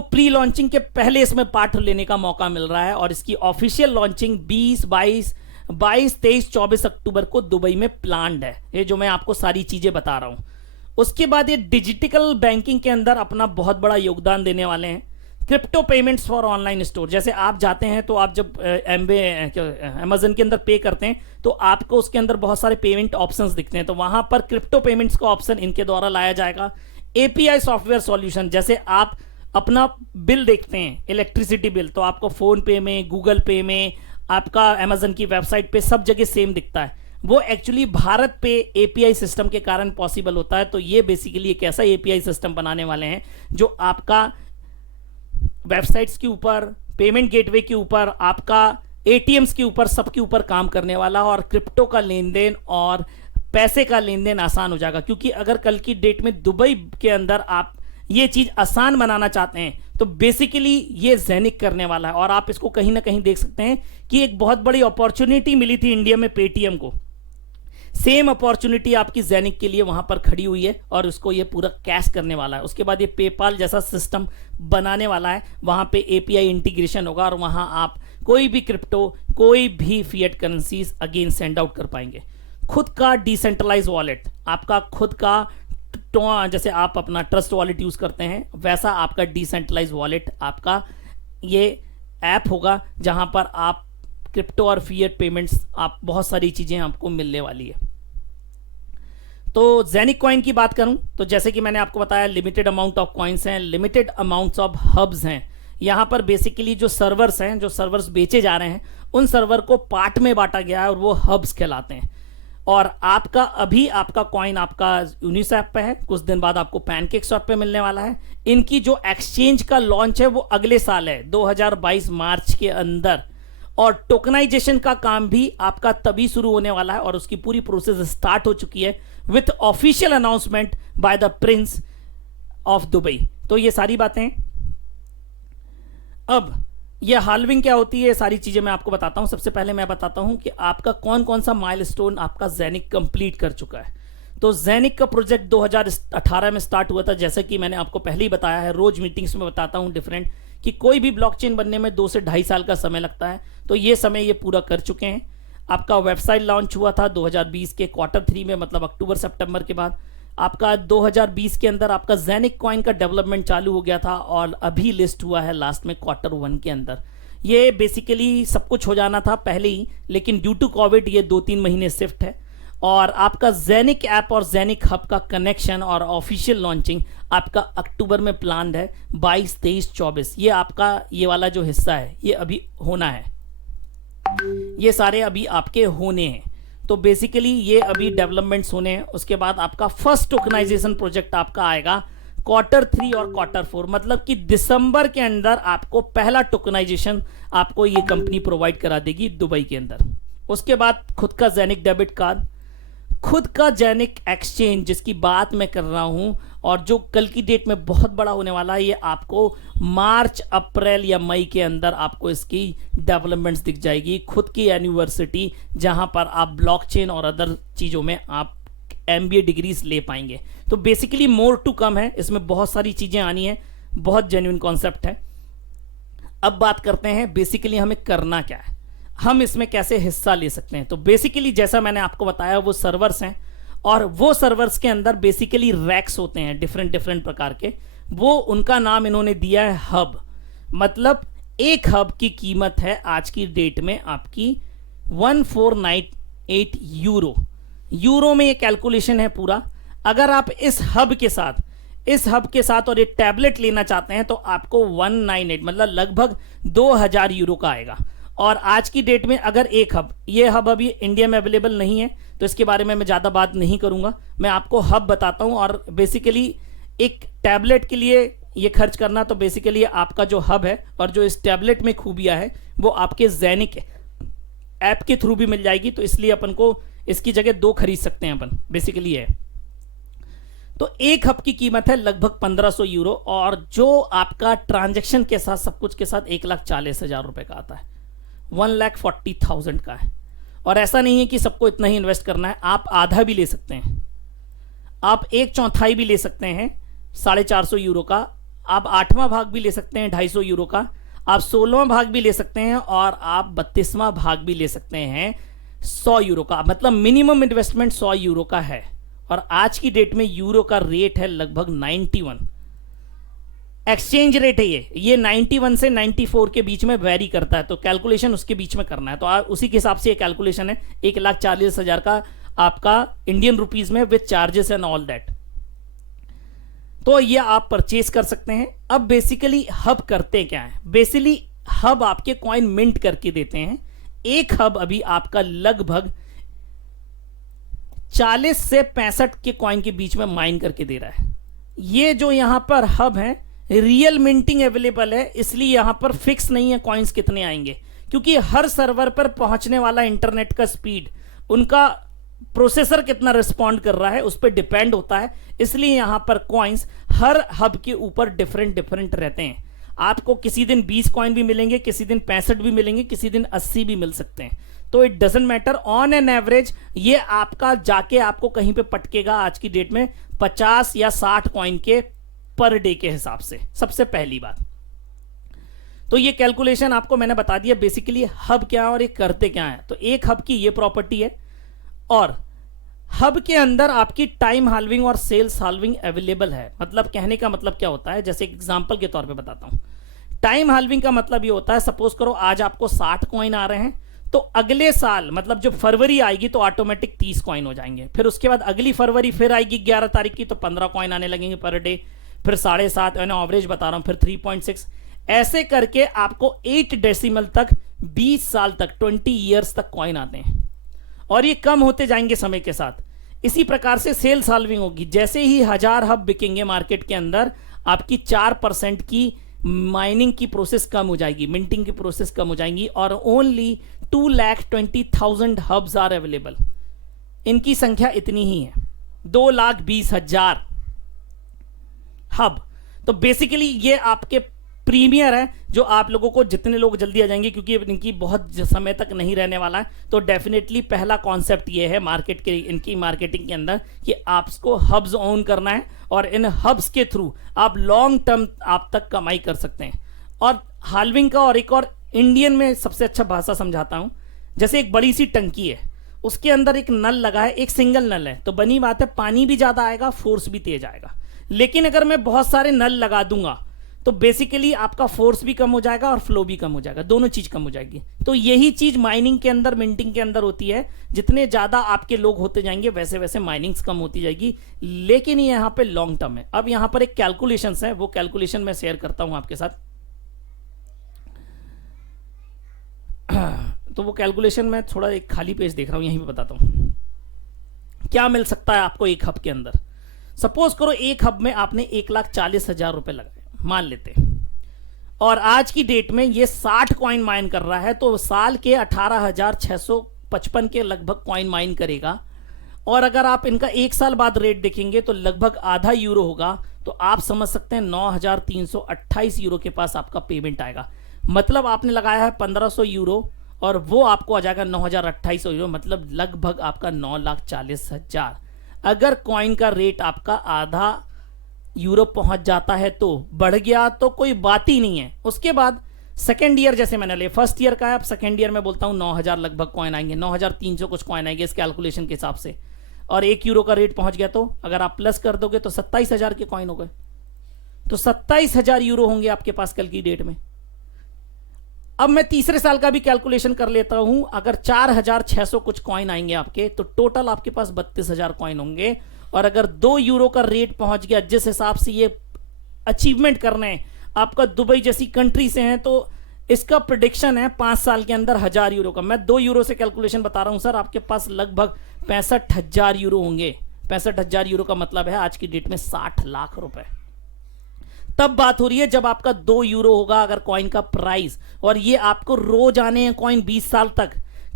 प्री लॉन्चिंग के पहले इसमें पार्ट लेने का मौका मिल रहा है, और इसकी ऑफिशियल लॉन्चिंग 22, 23, 24 अक्टूबर को दुबई में प्लान्ड है। ये जो मैं आपको सारी चीजें बता रहा हूं। उसके बाद ये डिजिटल बैंकिंग के अंदर अपना बहुत बड़ा योगदान देने वाले हैं। Crypto payments for online store, जैसे आप जाते हैं तो आप जब अमेजन के अंदर पे करते हैं तो आपको उसके अंदर बहुत सारे पेमेंट ऑप्शंस दिखते हैं, तो वहां पर क्रिप्टो पेमेंट्स का ऑप्शन इनके द्वारा लाया जाएगा। API सॉफ्टवेयर सॉल्यूशन, जैसे आप अपना बिल देखते हैं, इलेक्ट्रिसिटी बिल, तो आपको फोन पे में, गूगल पे में, आपका अमेजन की वेबसाइट पे सब जगह सेम दिखता है। वो एक्चुअली भारत पे API सिस्टम के कारण पॉसिबल होता है। तो ये बेसिकली एक ऐसा API सिस्टम बनाने वाले हैं जो आपका वेबसाइट्स के ऊपर, पेमेंट गेटवे के ऊपर, आपका ATMs के ऊपर, सबके ऊपर काम करने वाला, और क्रिप्टो का लेन देन और पैसे का लेन देन आसान हो जाएगा। क्योंकि अगर कल की डेट में दुबई के अंदर आप ये चीज आसान बनाना चाहते हैं, तो बेसिकली ये जेनिक करने वाला है। और आप इसको कहीं ना कहीं देख सकते हैं कि एक बहुत बड़ी अपॉर्चुनिटी मिली थी इंडिया में पेटीएम को, सेम अपॉर्चुनिटी आपकी जेनिक के लिए वहां पर खड़ी हुई है, और उसको ये पूरा कैश करने वाला है। उसके बाद ये पेपाल जैसा सिस्टम बनाने वाला है, वहां पे API इंटीग्रेशन होगा, और वहां आप कोई भी क्रिप्टो, कोई भी fiat currencies again send out कर पाएंगे। खुद का डिसेंट्रलाइज वॉलेट, आपका खुद का, जैसे आप अपना ट्रस्ट वॉलेट यूज करते हैं, वैसा आपका डिसेंट्रलाइज वॉलेट, आपका ये ऐप होगा जहां पर आप क्रिप्टो और फिएट पेमेंट्स, आप बहुत सारी चीजें आपको मिलने वाली है। तो जेनिक कॉइन की बात करूं तो जैसे कि मैंने आपको बताया, लिमिटेड अमाउंट ऑफ कॉइन्स हैं, लिमिटेड अमाउंट्स ऑफ हब्स हैं। यहां पर बेसिकली जो सर्वर्स हैं, जो सर्वर्स बेचे जा रहे हैं, उन सर्वर को पार्ट में बांटा गया है और वो हब्स कहलाते हैं। और आपका अभी आपका कॉइन आपका यूनिस्वैप पे है, कुछ दिन बाद आपको पैनकेक स्वैप पे मिलने वाला है। इनकी जो एक्सचेंज का लॉन्च है वो अगले साल है, 2022 मार्च के अंदर, और टोकनाइजेशन का काम भी आपका तभी शुरू होने वाला है और उसकी पूरी प्रोसेस स्टार्ट हो चुकी है with official announcement by the Prince of Dubai. तो ये सारी बातें। अब ये हाल्विंग क्या होती है, सारी चीजें मैं आपको बताता हूं। सबसे पहले मैं बताता हूं कि आपका कौन कौन सा माइलस्टोन आपका जेनिक कंप्लीट कर चुका है। तो जेनिक का प्रोजेक्ट 2018 में स्टार्ट हुआ था, जैसे कि मैंने आपको पहले ही बताया है, रोज मीटिंग्स में बताता हूं डिफरेंट, कि कोई भी ब्लॉकचेन बनने में 2 से 2.5 साल का समय लगता है। तो ये समय ये पूरा कर चुके हैं। आपका वेबसाइट लॉन्च हुआ था 2020 के Q3 में, मतलब अक्टूबर सितंबर के बाद। आपका 2020 के अंदर आपका जेनिक कॉइन का डेवलपमेंट चालू हो गया था और अभी लिस्ट हुआ है लास्ट में Q1 के अंदर। ये बेसिकली सब कुछ हो जाना था पहले ही, लेकिन ड्यू टू कोविड ये 2-3 महीने शिफ्ट है। और आपका जेनिक ऐप और जेनिक हब का कनेक्शन और ऑफिशियल लॉन्चिंग आपका अक्टूबर में प्लान है, 22, 23, 24। ये आपका ये वाला जो हिस्सा है ये अभी होना है, ये सारे अभी आपके होने हैं। तो बेसिकली ये अभी डेवलपमेंट्स होने हैं। उसके बाद आपका फर्स्ट टोकनाइजेशन प्रोजेक्ट आपका आएगा Q3 और Q4, मतलब कि दिसंबर के अंदर आपको पहला टोकनाइजेशन आपको ये कंपनी प्रोवाइड करा देगी दुबई के अंदर। उसके बाद खुद का जेनिक डेबिट कार्ड, खुद का जेनिक एक्सचेंज जिसकी बात मैं कर रहा हूं और जो कल की डेट में बहुत बड़ा होने वाला है। ये आपको मार्च, अप्रैल या मई के अंदर आपको इसकी डेवलपमेंट्स दिख जाएगी। खुद की यूनिवर्सिटी जहां पर आप ब्लॉकचेन और अदर चीज़ों में आप MBA डिग्रीज ले पाएंगे। तो बेसिकली मोर टू कम है, इसमें बहुत सारी चीज़ें आनी है, बहुत जेन्युइन कॉन्सेप्ट है। अब बात करते हैं बेसिकली हमें करना क्या है, हम इसमें कैसे हिस्सा ले सकते हैं। तो बेसिकली जैसा मैंने आपको बताया वो सर्वर्स हैं और वो सर्वर्स के अंदर बेसिकली रैक्स होते हैं डिफरेंट डिफरेंट प्रकार के। वो उनका नाम इन्होंने दिया है हब, मतलब एक हब की कीमत है आज की डेट में आपकी 1498 यूरो में ये कैलकुलेशन है पूरा। अगर आप इस हब के साथ और एक टैबलेट लेना चाहते हैं तो आपको 198 मतलब लगभग 2000 यूरो का आएगा। और आज की डेट में अगर एक हब, ये हब अभी इंडिया में अवेलेबल नहीं है तो इसके बारे में मैं ज़्यादा बात नहीं करूंगा, मैं आपको हब बताता हूं। और बेसिकली एक टैबलेट के लिए ये खर्च करना, तो बेसिकली आपका जो हब है और जो इस टैबलेट में खूबियां है वो आपके जेनिक ऐप के थ्रू भी मिल जाएगी। तो इसलिए अपन को इसकी जगह 2 खरीद सकते हैं अपन, बेसिकली है। तो एक हब की कीमत है लगभग 1500 यूरो और जो आपका ट्रांजैक्शन के साथ सब कुछ के साथ 1,40,000 रुपए का आता है, 1,40,000 का है। और ऐसा नहीं है कि सबको इतना ही इन्वेस्ट करना है, आप आधा भी ले सकते हैं, आप 1/4 भी ले सकते हैं 450 यूरो का, आप 8वां भाग भी ले सकते हैं 250 यूरो का, आप 16वां भाग भी ले सकते हैं और आप 32वां भाग भी ले सकते हैं 100 यूरो का। मतलब मिनिमम इन्वेस्टमेंट 100 यूरो का है। और आज की डेट में यूरो का रेट है लगभग 91, एक्सचेंज रेट है ये 91 से 94 के बीच में वेरी करता है। तो कैलकुलेशन उसके बीच में करना है, तो उसी के हिसाब से ये कैलकुलेशन है। 1,40,000 का आपका इंडियन रुपीज में with charges and all that. तो ये आप परचेज कर सकते हैं। अब बेसिकली हब करते क्या है, बेसिकली हब आपके कॉइन मिंट करके देते हैं। एक हब अभी आपका लगभग 40 से 65 के कॉइन के बीच में माइन करके दे रहा है। ये जो यहां पर हब है रियल मिंटिंग अवेलेबल है, इसलिए यहां पर फिक्स नहीं है कॉइन्स कितने आएंगे, क्योंकि हर सर्वर पर पहुंचने वाला इंटरनेट का स्पीड, उनका प्रोसेसर कितना रिस्पॉन्ड कर रहा है उस पर डिपेंड होता है। इसलिए यहां पर कॉइन्स हर हब के ऊपर डिफरेंट डिफरेंट रहते हैं। आपको किसी दिन 20 कॉइन भी मिलेंगे, किसी दिन 65 भी मिलेंगे, किसी दिन 80 भी मिल सकते हैं। तो it doesn't matter, on an average ये आपका जाके आपको कहीं पे पटकेगा आज की डेट में 50 या 60 कॉइन के पर डे के हिसाब से। सबसे पहली बात तो ये कैलकुलेशन आपको मैंने बता दिया बेसिकली हब क्या है और ये करते क्या है। तो एक हब की ये प्रॉपर्टी है और हब के अंदर आपकी टाइम हाल्विंग और सेल्स हाल्विंग अवेलेबल है। मतलब कहने का मतलब क्या होता है, जैसे एग्जांपल के तौर पे बताता हूं। टाइम हाल्विंग का मतलब ये होता है, सपोज करो आज आपको 60 कॉइन आ रहे हैं, तो अगले साल मतलब जब फरवरी आएगी तो ऑटोमेटिक 30 कॉइन हो जाएंगे। फिर उसके बाद अगली फरवरी फिर आएगी 11 तारीख की, तो 15 कॉइन आने लगेंगे पर डे, फिर 7.5, मैंने एवरेज बता रहा हूं, फिर 3.6, ऐसे करके आपको 8 डेसिमल तक 20 साल तक 20 ईयर्स तक कॉइन आते हैं और ये कम होते जाएंगे समय के साथ। इसी प्रकार से सेल्स हाल्विंग होगी, जैसे ही 1000 हब बिकेंगे मार्केट के अंदर आपकी 4% की माइनिंग की प्रोसेस कम हो जाएगी, मिंटिंग की प्रोसेस कम हो जाएंगी, और ओनली 2,20,000 हब्स आर अवेलेबल। इनकी संख्या इतनी ही है, 2,20,000 हब। तो बेसिकली ये आपके प्रीमियर है, जो आप लोगों को, जितने लोग जल्दी आ जाएंगे, क्योंकि इनकी बहुत समय तक नहीं रहने वाला है, तो डेफिनेटली पहला कॉन्सेप्ट ये है मार्केट के, इनकी मार्केटिंग के अंदर, कि आपको हब्स ओन करना है और इन हब्स के थ्रू आप लॉन्ग टर्म आप तक कमाई कर सकते हैं। और हाल्विंग का और एक और इंडियन में सबसे अच्छा भाषा समझाता हूं। जैसे एक बड़ी सी टंकी है, उसके अंदर एक नल लगा है, एक सिंगल नल है, तो बनी बात है पानी भी ज्यादा आएगा, फोर्स भी तेज आएगा। लेकिन अगर मैं बहुत सारे नल लगा दूंगा तो बेसिकली आपका फोर्स भी कम हो जाएगा और फ्लो भी कम हो जाएगा, दोनों चीज कम हो जाएगी। तो यही चीज माइनिंग के अंदर, मिंटिंग के अंदर होती है। जितने ज्यादा आपके लोग होते जाएंगे वैसे वैसे माइनिंग्स कम होती जाएगी, लेकिन ये यहां पे लॉन्ग टर्म है। अब यहां पर एक कैलकुलेशन है, वो कैलकुलेशन मैं शेयर करता हूं आपके साथ। तो वो कैलकुलेशन मैं थोड़ा एक खाली पेज देख रहा हूं, यहीं पे बताता हूं क्या मिल सकता है आपको एक हब के अंदर। सपोज करो एक हब में आपने 1,40,000 रुपए लगाए, मान लेते, और आज की डेट में ये 60 कॉइन माइन कर रहा है, तो साल के 18,655 के लगभग कॉइन माइन करेगा। और अगर आप इनका एक साल बाद रेट देखेंगे तो लगभग आधा यूरो होगा, तो आप समझ सकते हैं 9,328 यूरो के पास आपका पेमेंट आएगा। मतलब आपने लगाया है 1,500 यूरो और वो आपको आ जाएगा 9,028 यूरो, मतलब लगभग आपका 9,40,000। अगर कॉइन का रेट आपका आधा यूरो पहुंच जाता है तो बढ़ गया तो कोई बात ही नहीं है। उसके बाद सेकेंड ईयर, जैसे मैंने लिया फर्स्ट ईयर का है, अब सेकेंड ईयर में बोलता हूं 9,000 लगभग कॉइन आएंगे, 9,300 कुछ कॉइन आएंगे इस कैलकुलेशन के हिसाब से। और 1 यूरो का रेट पहुंच गया तो अगर आप प्लस कर दोगे तो 27,000 के कॉइन हो गए। तो 27,000 यूरो होंगे आपके पास कल की डेट में। अब मैं तीसरे साल का भी कैलकुलेशन कर लेता हूं। अगर 4,600 कुछ कॉइन आएंगे आपके, तो टोटल आपके पास 32,000 कॉइन होंगे। और अगर 2 यूरो का रेट पहुंच गया, जिस हिसाब से ये अचीवमेंट करने हैं आपका दुबई जैसी कंट्री से हैं, तो इसका प्रिडिक्शन है 5 साल के अंदर 1,000 यूरो का। मैं 2 यूरो से कैलकुलेशन बता रहा हूं सर, आपके पास लगभग 65,000 यूरो होंगे। 65,000 यूरो का मतलब है आज की डेट में 60 लाख रुपए। तब बात हो रही है जब आपका 2 यूरो होगा अगर कॉइन का प्राइस, और ये आपको रोज आने हैं कॉइन 20 साल तक।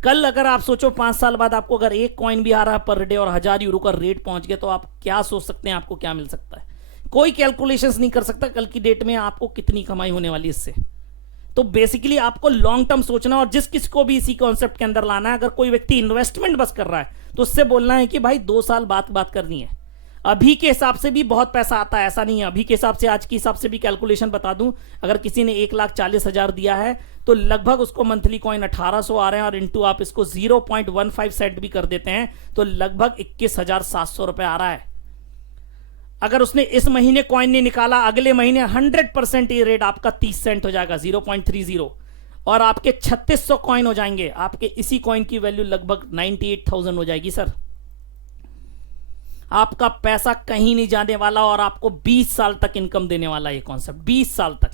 कल अगर आप सोचो 5 साल बाद आपको अगर एक कॉइन भी आ रहा है पर डे और 1,000 यूरो का रेट पहुंच गया, तो आप क्या सोच सकते हैं आपको क्या मिल सकता है? कोई कैलकुलेशंस नहीं कर सकता कल की डेट में आपको कितनी कमाई होने वाली इससे। तो बेसिकली आपको लॉन्ग टर्म सोचना, और जिस किस को भी इसी कॉन्सेप्ट के अंदर लाना है। अगर कोई व्यक्ति इन्वेस्टमेंट बस कर रहा है तो उससे बोलना है कि भाई 2 साल बात करनी है। अभी के हिसाब से भी बहुत पैसा आता है, ऐसा नहीं है। अभी के हिसाब से, आज के हिसाब से भी कैलकुलेशन बता दूं, अगर किसी ने 1,40,000 दिया है तो लगभग उसको मंथली कॉइन 1,800 आ रहे हैं, और इंटू आप इसको 0.15 सेंट भी कर देते हैं तो लगभग 21,700 रुपए आ रहा है। अगर उसने इस महीने कॉइन नहीं निकाला, अगले महीने 100% ये रेट आपका 30 सेंट हो जाएगा, 0.30, और आपके 3,600 कॉइन हो जाएंगे। आपके इसी कॉइन की वैल्यू लगभग 98,000 हो जाएगी सर। आपका पैसा कहीं नहीं जाने वाला और आपको 20 साल तक इनकम देने वाला ये कॉन्सेप्ट, 20 साल तक।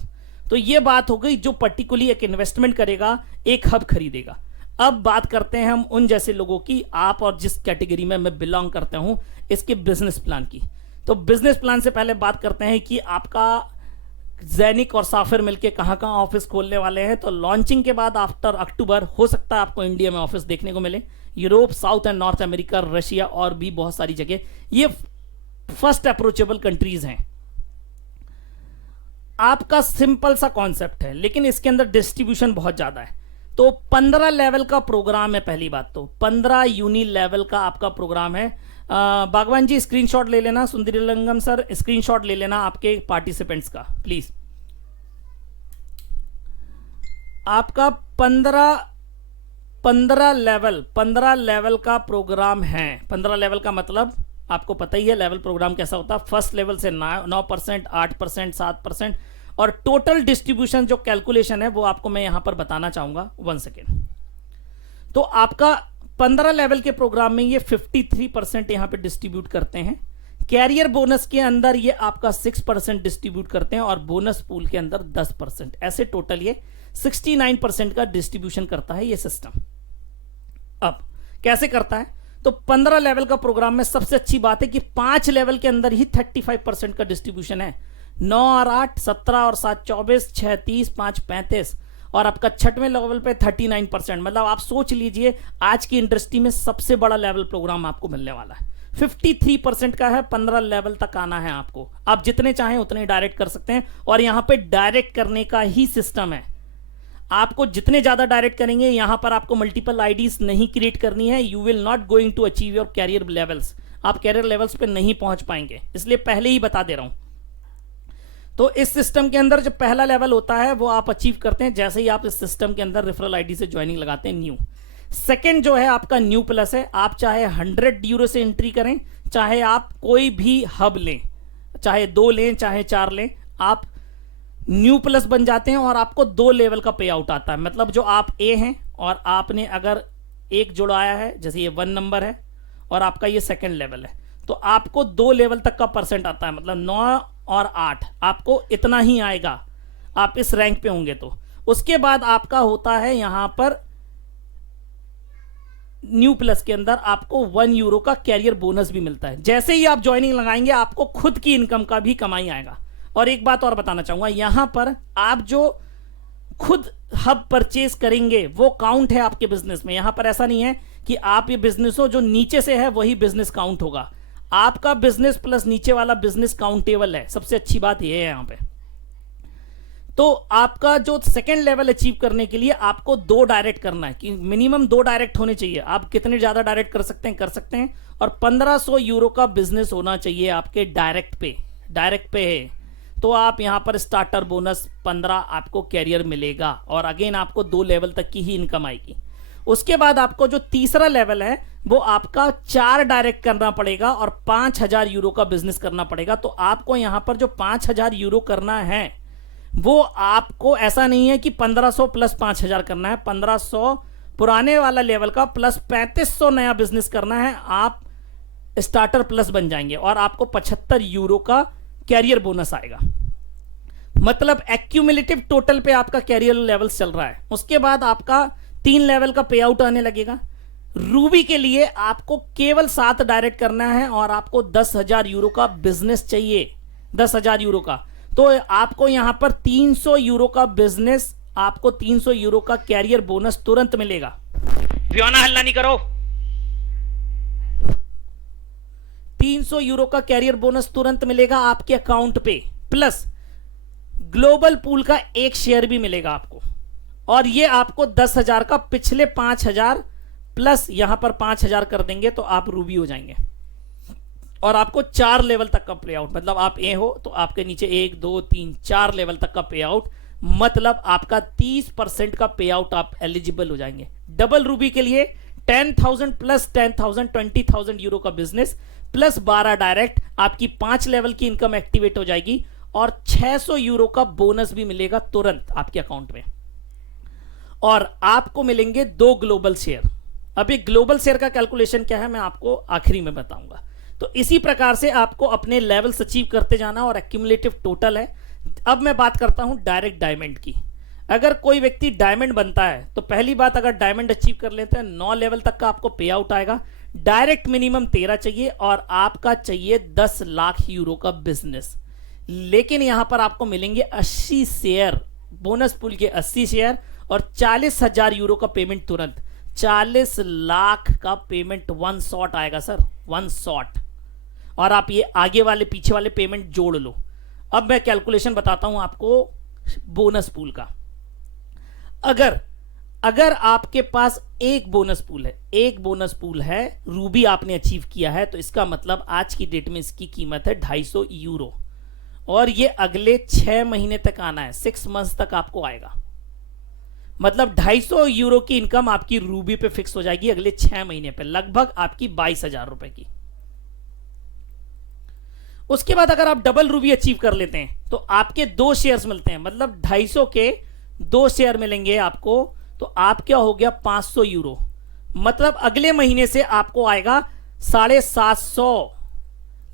तो ये बात हो गई जो पर्टिकुलरली एक इन्वेस्टमेंट करेगा, एक हब खरीदेगा। अब बात करते हैं हम उन जैसे लोगों की, आप और जिस कैटेगरी में मैं बिलोंग करता हूं, इसके बिजनेस प्लान की। तो बिजनेस प्लान से पहले बात करते हैं कि आपका जैनिक और साफिर मिलके कहां कहां ऑफिस खोलने वाले हैं। तो लॉन्चिंग के बाद आफ्टर अक्टूबर हो सकता है आपको इंडिया में ऑफिस देखने को मिले, Europe, south and north America, Russia और भी बहुत सारी जगह। ये फर्स्ट अप्रोचेबल कंट्रीज हैं। आपका सिंपल सा कॉन्सेप्ट है, लेकिन इसके अंदर डिस्ट्रीब्यूशन बहुत ज्यादा है। तो 15 लेवल का प्रोग्राम है। पहली बात तो 15 यूनि लेवल का आपका प्रोग्राम है। बागवान जी स्क्रीनशॉट ले लेना, सुंदरीलिंगम सर स्क्रीनशॉट ले लेना आपके पार्टिसिपेंट्स का प्लीज। आपका 15 लेवल का प्रोग्राम है। 15 लेवल का मतलब आपको पता ही है लेवल प्रोग्राम कैसा होता है। फर्स्ट लेवल से 9%, 8%, 7%, और टोटल डिस्ट्रीब्यूशन जो कैलकुलेशन है वो आपको मैं यहां पर बताना चाहूंगा। 1 सेकेंड। तो आपका 15 लेवल के प्रोग्राम में ये 53% यहां पे डिस्ट्रीब्यूट करते हैं। कैरियर बोनस के अंदर ये आपका 6% डिस्ट्रीब्यूट करते हैं, और बोनस पूल के अंदर 10%। ऐसे टोटल ये 69% का डिस्ट्रीब्यूशन करता है ये सिस्टम। अब कैसे करता है? तो 15 लेवल का प्रोग्राम में सबसे अच्छी बात है कि 5 लेवल के अंदर ही 35% का डिस्ट्रीब्यूशन है। 9 और 8 17 और 7 24, 6 30, 5 35 और आपका छठवें लेवल पे 39%। मतलब आप सोच लीजिए आज की इंडस्ट्री में सबसे बड़ा लेवल प्रोग्राम आपको मिलने वाला है। 53% का है, 15 लेवल तक आना है आपको। आप जितने चाहें उतने डायरेक्ट कर सकते हैं और यहां पे डायरेक्ट करने का ही सिस्टम है। आपको जितने ज्यादा डायरेक्ट करेंगे, यहां पर आपको मल्टीपल आईडीज नहीं क्रिएट करनी है। You will not going to achieve your career levels. आप कैरियर लेवल्स पे नहीं पहुंच पाएंगे, इसलिए पहले ही बता दे रहा हूं। तो इस सिस्टम के अंदर जो पहला लेवल होता है वो आप अचीव करते हैं जैसे ही आप इस सिस्टम के अंदर रेफरल आईडी से ज्वाइनिंग लगाते हैं न्यू। सेकंड जो है आपका न्यू प्लस है। आप चाहे 100 यूरो से एंट्री करें, चाहे आप कोई भी हब लें, चाहे 2 लें चाहे 4 लें, आप न्यू प्लस बन जाते हैं और आपको 2 लेवल का पे आउट आता है। मतलब जो आप ए हैं और आपने अगर एक जुड़ाया है, जैसे ये 1 नंबर है और आपका ये सेकंड लेवल है, तो आपको 2 लेवल तक का परसेंट आता है। मतलब 9 और 8 आपको इतना ही आएगा आप इस रैंक पे होंगे तो। उसके बाद आपका होता है यहां पर न्यू प्लस के अंदर आपको 1 यूरो का कैरियर बोनस भी मिलता है। जैसे ही आप ज्वाइनिंग लगाएंगे आपको खुद की इनकम का भी कमाई आएगा। और एक बात और बताना चाहूंगा, यहां पर आप जो खुद हब परचेज करेंगे वो काउंट है आपके बिजनेस में। यहां पर ऐसा नहीं है कि आप ये बिजनेस हो जो नीचे से है वही बिजनेस काउंट होगा। आपका बिजनेस प्लस नीचे वाला बिजनेस काउंटेबल है। सबसे अच्छी बात यह है यहां पे। तो आपका जो सेकंड लेवल अचीव करने के लिए आपको 2 डायरेक्ट करना है कि मिनिमम 2 डायरेक्ट होने चाहिए। आप कितने ज्यादा डायरेक्ट कर सकते हैं और 1500 यूरो का बिजनेस होना चाहिए आपके डायरेक्ट पे है तो आप यहां पर स्टार्टर बोनस 15 आपको कैरियर मिलेगा और अगेन आपको 2 लेवल तक की ही इनकम आएगी। उसके बाद आपको जो तीसरा लेवल है वो आपका 4 डायरेक्ट करना पड़ेगा और 5000 यूरो का बिजनेस करना पड़ेगा। तो आपको यहां पर जो 5000 यूरो करना है वो आपको ऐसा नहीं है कि 1500 प्लस 5000 करना है। 1500 पुराने वाला लेवल का प्लस 3500 नया बिजनेस करना है। आप स्टार्टर प्लस बन जाएंगे और आपको 75 यूरो का कैरियर बोनस आएगा। मतलब एक्यूमुलेटिव टोटल पे आपका कैरियर लेवल चल रहा है। उसके बाद आपका 3 लेवल का पे आउट आने लगेगा। रूबी के लिए आपको केवल 7 डायरेक्ट करना है और आपको 10,000 यूरो का बिजनेस चाहिए। 10,000 यूरो का, तो आपको यहां पर 300 यूरो का बिजनेस, आपको 300 यूरो का कैरियर बोनस तुरंत मिलेगा। व्योना हल्ला नहीं करो। 300 यूरो का कैरियर बोनस तुरंत मिलेगा आपके अकाउंट पे, प्लस ग्लोबल पूल का 1 शेयर भी मिलेगा आपको। और ये आपको 10,000 का, पिछले 5,000 प्लस यहां पर 5,000 कर देंगे तो आप रूबी हो जाएंगे। और आपको 4 लेवल तक का पे आउट, मतलब आप ए हो तो आपके नीचे 1 2 3 4 लेवल तक का पे आउट, मतलब आपका 30% का पे आउट आप एलिजिबल हो जाएंगे। डबल रूबी के लिए 10,000 प्लस 10,000 20,000 यूरो का बिजनेस प्लस 12 डायरेक्ट, आपकी 5 लेवल की इनकम एक्टिवेट हो जाएगी और 600 यूरो का बोनस भी मिलेगा तुरंत आपके अकाउंट में। और आपको मिलेंगे 2 ग्लोबल शेयर। अभी ग्लोबल शेयर का कैलकुलेशन क्या है मैं आपको आखिरी में बताऊंगा। तो इसी प्रकार से आपको अपने लेवल्स अचीव करते जाना और एक्यूमुलेटिव टोटल है। अब मैं बात करता हूं डायरेक्ट डायमंड की। अगर कोई व्यक्ति डायमंड बनता है तो पहली बात, अगर डायमंड अचीव कर लेते हैं 9 लेवल तक का आपको पे आउट आएगा। डायरेक्ट मिनिमम 13 चाहिए और आपका चाहिए 10 लाख यूरो का बिजनेस। लेकिन यहां पर आपको मिलेंगे 80 शेयर, बोनस पूल के 80 शेयर और 40,000 यूरो का पेमेंट तुरंत। 40 लाख का पेमेंट 1 शॉट आएगा सर, 1 शॉट। और आप ये आगे वाले पीछे वाले पेमेंट जोड़ लो। अब मैं कैलकुलेशन बताता हूं आपको बोनस पूल का। अगर आपके पास एक बोनस पूल है, रूबी आपने अचीव किया है, तो इसका मतलब आज की डेट में इसकी कीमत है 250 यूरो और ये अगले 6 महीने तक आना है, 6 मंथ्स तक आपको आएगा। मतलब 250 यूरो की इनकम आपकी रूबी पे फिक्स हो जाएगी अगले 6 महीने पे, लगभग आपकी 22,000 रुपए की। उसके बाद अगर आप डबल रूबी अचीव कर लेते हैं तो आपके 2 शेयर्स मिलते हैं, मतलब 250 के 2 शेयर मिलेंगे आपको, तो आप क्या हो गया 500 यूरो। मतलब अगले महीने से आपको आएगा 750,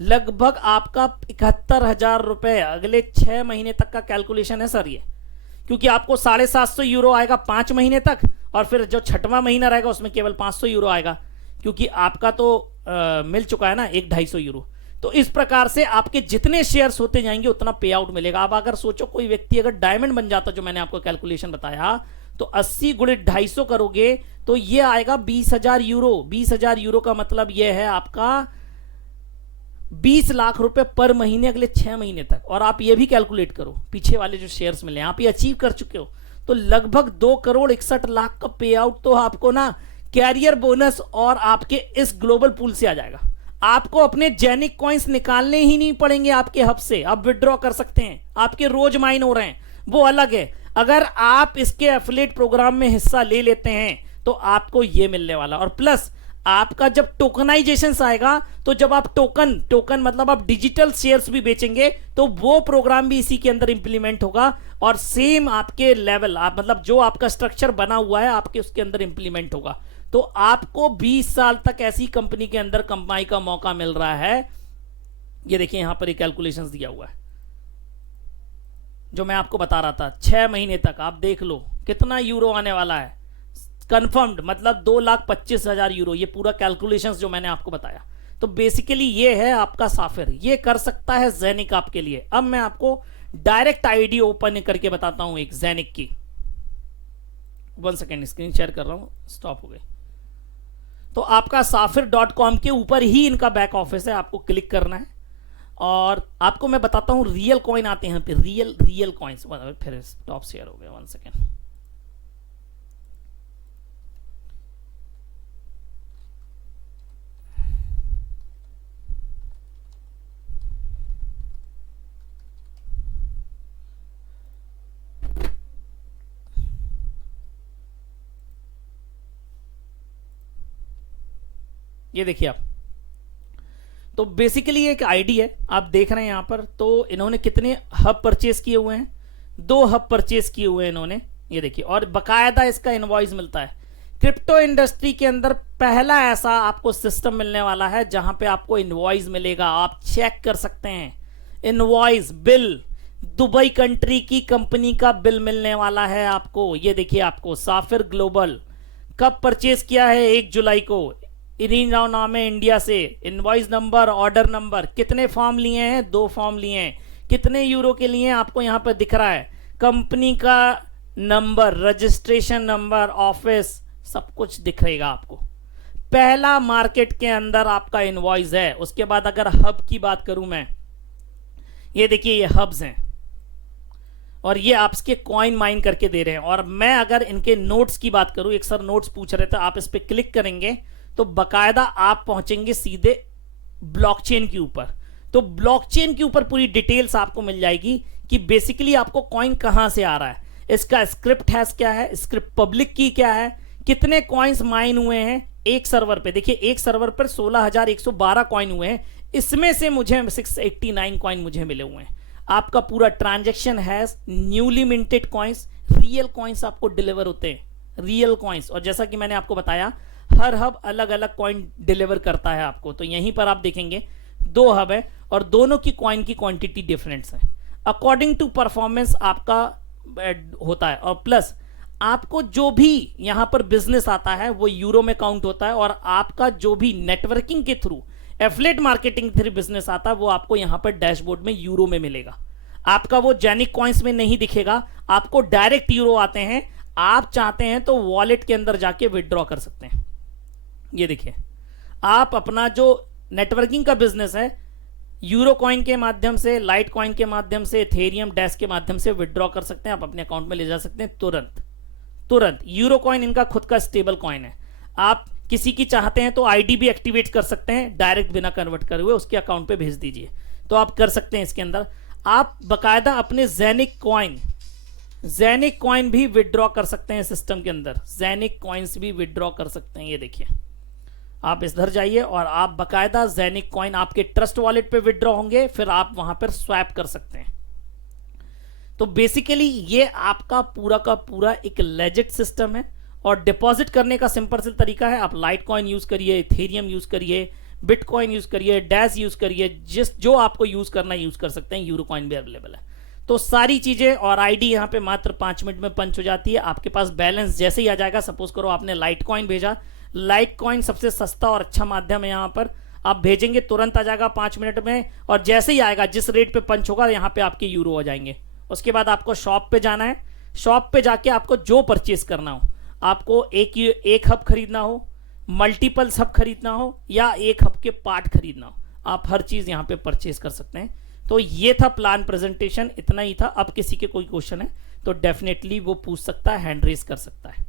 लगभग आपका 71,000 रुपए अगले 6 महीने तक का कैलकुलेशन है सर ये। क्योंकि आपको 750 यूरो आएगा 5 महीने तक और फिर जो 6वां महीना रहेगा उसमें केवल 500 यूरो आएगा, क्योंकि आपका तो मिल चुका है ना 250 यूरो। तो इस प्रकार से आपके जितने शेयर्स होते जाएंगे उतना पे आउट मिलेगा। अब अगर सोचो कोई व्यक्ति अगर डायमंड बन जाता, जो मैंने आपको कैलकुलेशन बताया, तो 80 गुणे 250 करोगे तो ये आएगा 20,000 यूरो। 20,000 यूरो का मतलब ये है आपका 20 लाख रुपए पर महीने अगले 6 महीने तक। और आप ये भी कैलकुलेट करो पीछे वाले जो शेयर्स मिले आप ये अचीव कर चुके हो, तो लगभग 2,61,00,000 का पे आउट तो आपको ना कैरियर बोनस और आपके इस ग्लोबल पूल से आ जाएगा। आपको अपने जेनिक कॉइन्स निकालने ही नहीं पड़ेंगे आपके हब से, आप विड्रॉ कर सकते हैं। आपके रोज माइन हो रहे हैं वो अलग है। अगर आप इसके एफिलिएट प्रोग्राम में हिस्सा ले लेते हैं तो आपको ये मिलने वाला। और प्लस आपका जब टोकनाइजेशन आएगा, तो जब आप टोकन मतलब आप डिजिटल शेयर्स भी बेचेंगे तो वो प्रोग्राम भी इसी के अंदर इंप्लीमेंट होगा और सेम आपके लेवल आप मतलब जो आपका स्ट्रक्चर बना हुआ है आपके उसके अंदर इंप्लीमेंट होगा। तो आपको 20 साल तक ऐसी कंपनी के अंदर कमाई का मौका मिल रहा है। ये देखिए यहां पर एक कैलकुलेशंस दिया हुआ है जो मैं आपको बता रहा था। 6 महीने तक आप देख लो कितना यूरो आने वाला है कंफर्म्ड, मतलब 2,25,000 यूरो। ये पूरा कैलकुलेशंस जो मैंने आपको बताया। तो बेसिकली ये है आपका साफिर, ये कर सकता है जेनिक आपके लिए। अब मैं आपको डायरेक्ट आईडी ओपन करके बताता हूं एक जेनिक की। 1 सेकेंड, स्क्रीन शेयर कर रहा हूं, स्टॉप हो गई। तो आपका साफिर.com के ऊपर ही इनका बैक ऑफिस है, आपको क्लिक करना है और आपको मैं बताता हूं रियल कॉइन आते हैं यहाँ पे, रियल कॉइन्स। फिर स्टॉप शेयर हो गया, 1 सेकेंड। ये देखिए आप, तो बेसिकली एक आईडी है आप देख रहे हैं यहां पर। तो इन्होंने कितने हब परचेस किए हुए हैं? 2 हब परचेस किए हुए हैं इन्होंने, ये देखिए। और बकायदा इसका इनवॉइस मिलता है। क्रिप्टो इंडस्ट्री के अंदर पहला ऐसा आपको सिस्टम मिलने वाला है जहां पे आपको इनवॉइस मिलेगा, आप चेक कर सकते हैं। इनवॉइस बिल, दुबई कंट्री की कंपनी का बिल मिलने वाला है आपको। ये देखिए आपको साफिर ग्लोबल कब परचेस किया है, 1 जुलाई को। इरिना नाम है इंडिया से। इनवॉइस नंबर, ऑर्डर नंबर, कितने फॉर्म लिए हैं? 2 फॉर्म लिए हैं। कितने यूरो के लिए आपको यहां पर दिख रहा है। कंपनी का नंबर, रजिस्ट्रेशन नंबर, ऑफिस, सब कुछ दिख रहेगा आपको। पहला मार्केट के अंदर आपका इनवॉइस है। उसके बाद अगर हब की बात करूं मैं, ये देखिए ये हब्स हैं और ये आपके कॉइन माइन करके दे रहे हैं। और मैं अगर इनके नोट्स की बात करूं, एक सर नोट्स पूछ रहे थे, आप इस पर क्लिक करेंगे तो बकायदा आप पहुंचेंगे सीधे ब्लॉकचेन के ऊपर। तो ब्लॉकचेन के ऊपर पूरी डिटेल्स आपको मिल जाएगी कि बेसिकली आपको कॉइन कहां से आ रहा है, इसका स्क्रिप्ट हैश क्या है, स्क्रिप्ट पब्लिक की क्या है, कितने कॉइन्स माइन हुए हैं एक सर्वर पे। देखिए एक सर्वर पर 16,112 कॉइन हुए हैं, इसमें से मुझे 689 कॉइन मुझे मिले हुए हैं। आपका पूरा transaction hash, newly minted coins, real coins आपको डिलीवर होते हैं, रियल कॉइन्स। और जैसा कि मैंने आपको बताया हर हब अलग अलग कॉइन डिलीवर करता है आपको। तो यहीं पर आप देखेंगे 2 हब है और दोनों की कॉइन की क्वांटिटी डिफरेंस है। अकॉर्डिंग टू परफॉर्मेंस आपका होता है। और प्लस आपको जो भी यहां पर बिजनेस आता है वो यूरो में काउंट होता है। और आपका जो भी नेटवर्किंग के through, affiliate marketing through business आता है वो आपको यहां पर डैशबोर्ड में यूरो में मिलेगा। आपका वो जेनिक कॉइन्स में नहीं दिखेगा, आपको डायरेक्ट यूरो आते हैं। आप चाहते हैं तो वॉलेट के अंदर जाके विड्रॉ कर सकते हैं। ये देखिए आप अपना जो नेटवर्किंग का बिजनेस है यूरो कॉइन के माध्यम से, लाइट कॉइन के माध्यम से, एथेरियम डैश के माध्यम से विड्रॉ कर सकते हैं। आप अपने अकाउंट में ले जा सकते हैं तुरंत। यूरो कॉइन इनका खुद का स्टेबल कॉइन है। आप किसी की चाहते हैं तो आईडी भी एक्टिवेट कर सकते हैं, डायरेक्ट बिना कन्वर्ट करे हुए उसके अकाउंट पे भेज दीजिए, तो आप कर सकते हैं। इसके अंदर आप बकायदा अपने जेनिक कॉइन भी विड्रॉ कर सकते हैं सिस्टम के अंदर। जेनिक कॉइन्स भी विड्रॉ कर सकते हैं। ये देखिए आप इधर जाइए और आप बकायदा जेनिक कॉइन आपके ट्रस्ट वॉलेट पे विड्रॉ होंगे, फिर आप वहां पर स्वैप कर सकते हैं। तो बेसिकली ये आपका पूरा का पूरा एक लेजिट सिस्टम है। और डिपॉजिट करने का सिंपल सा तरीका है, आप लाइट कॉइन यूज करिए, इथेरियम यूज करिए, बिटकॉइन यूज करिए, डैश यूज करिए, जो आपको यूज करना यूज कर सकते हैं। यूरो कॉइन भी अवेलेबल है। तो सारी चीजें और आईडी यहाँ पे मात्र 5 मिनट में पंच हो जाती है। आपके पास बैलेंस जैसे ही आ जाएगा, सपोज करो आपने लाइट कॉइन भेजा, लाइट कॉइन सबसे सस्ता और अच्छा माध्यम है यहाँ पर। आप भेजेंगे तुरंत आ जाएगा 5 मिनट में, और जैसे ही आएगा जिस रेट पे पंच होगा यहाँ पे आपके यूरो हो जाएंगे। उसके बाद आपको शॉप पे जाना है, शॉप पे जाके आपको जो परचेस करना हो, आपको एक हब खरीदना हो, मल्टीपल हब खरीदना हो, या एक हब के पार्ट खरीदना हो, आप हर चीज यहाँ पे परचेस कर सकते हैं। तो ये था प्लान प्रेजेंटेशन, इतना ही था। अब किसी के कोई क्वेश्चन है तो डेफिनेटली वो पूछ सकता है, हैंड रेज कर सकता है।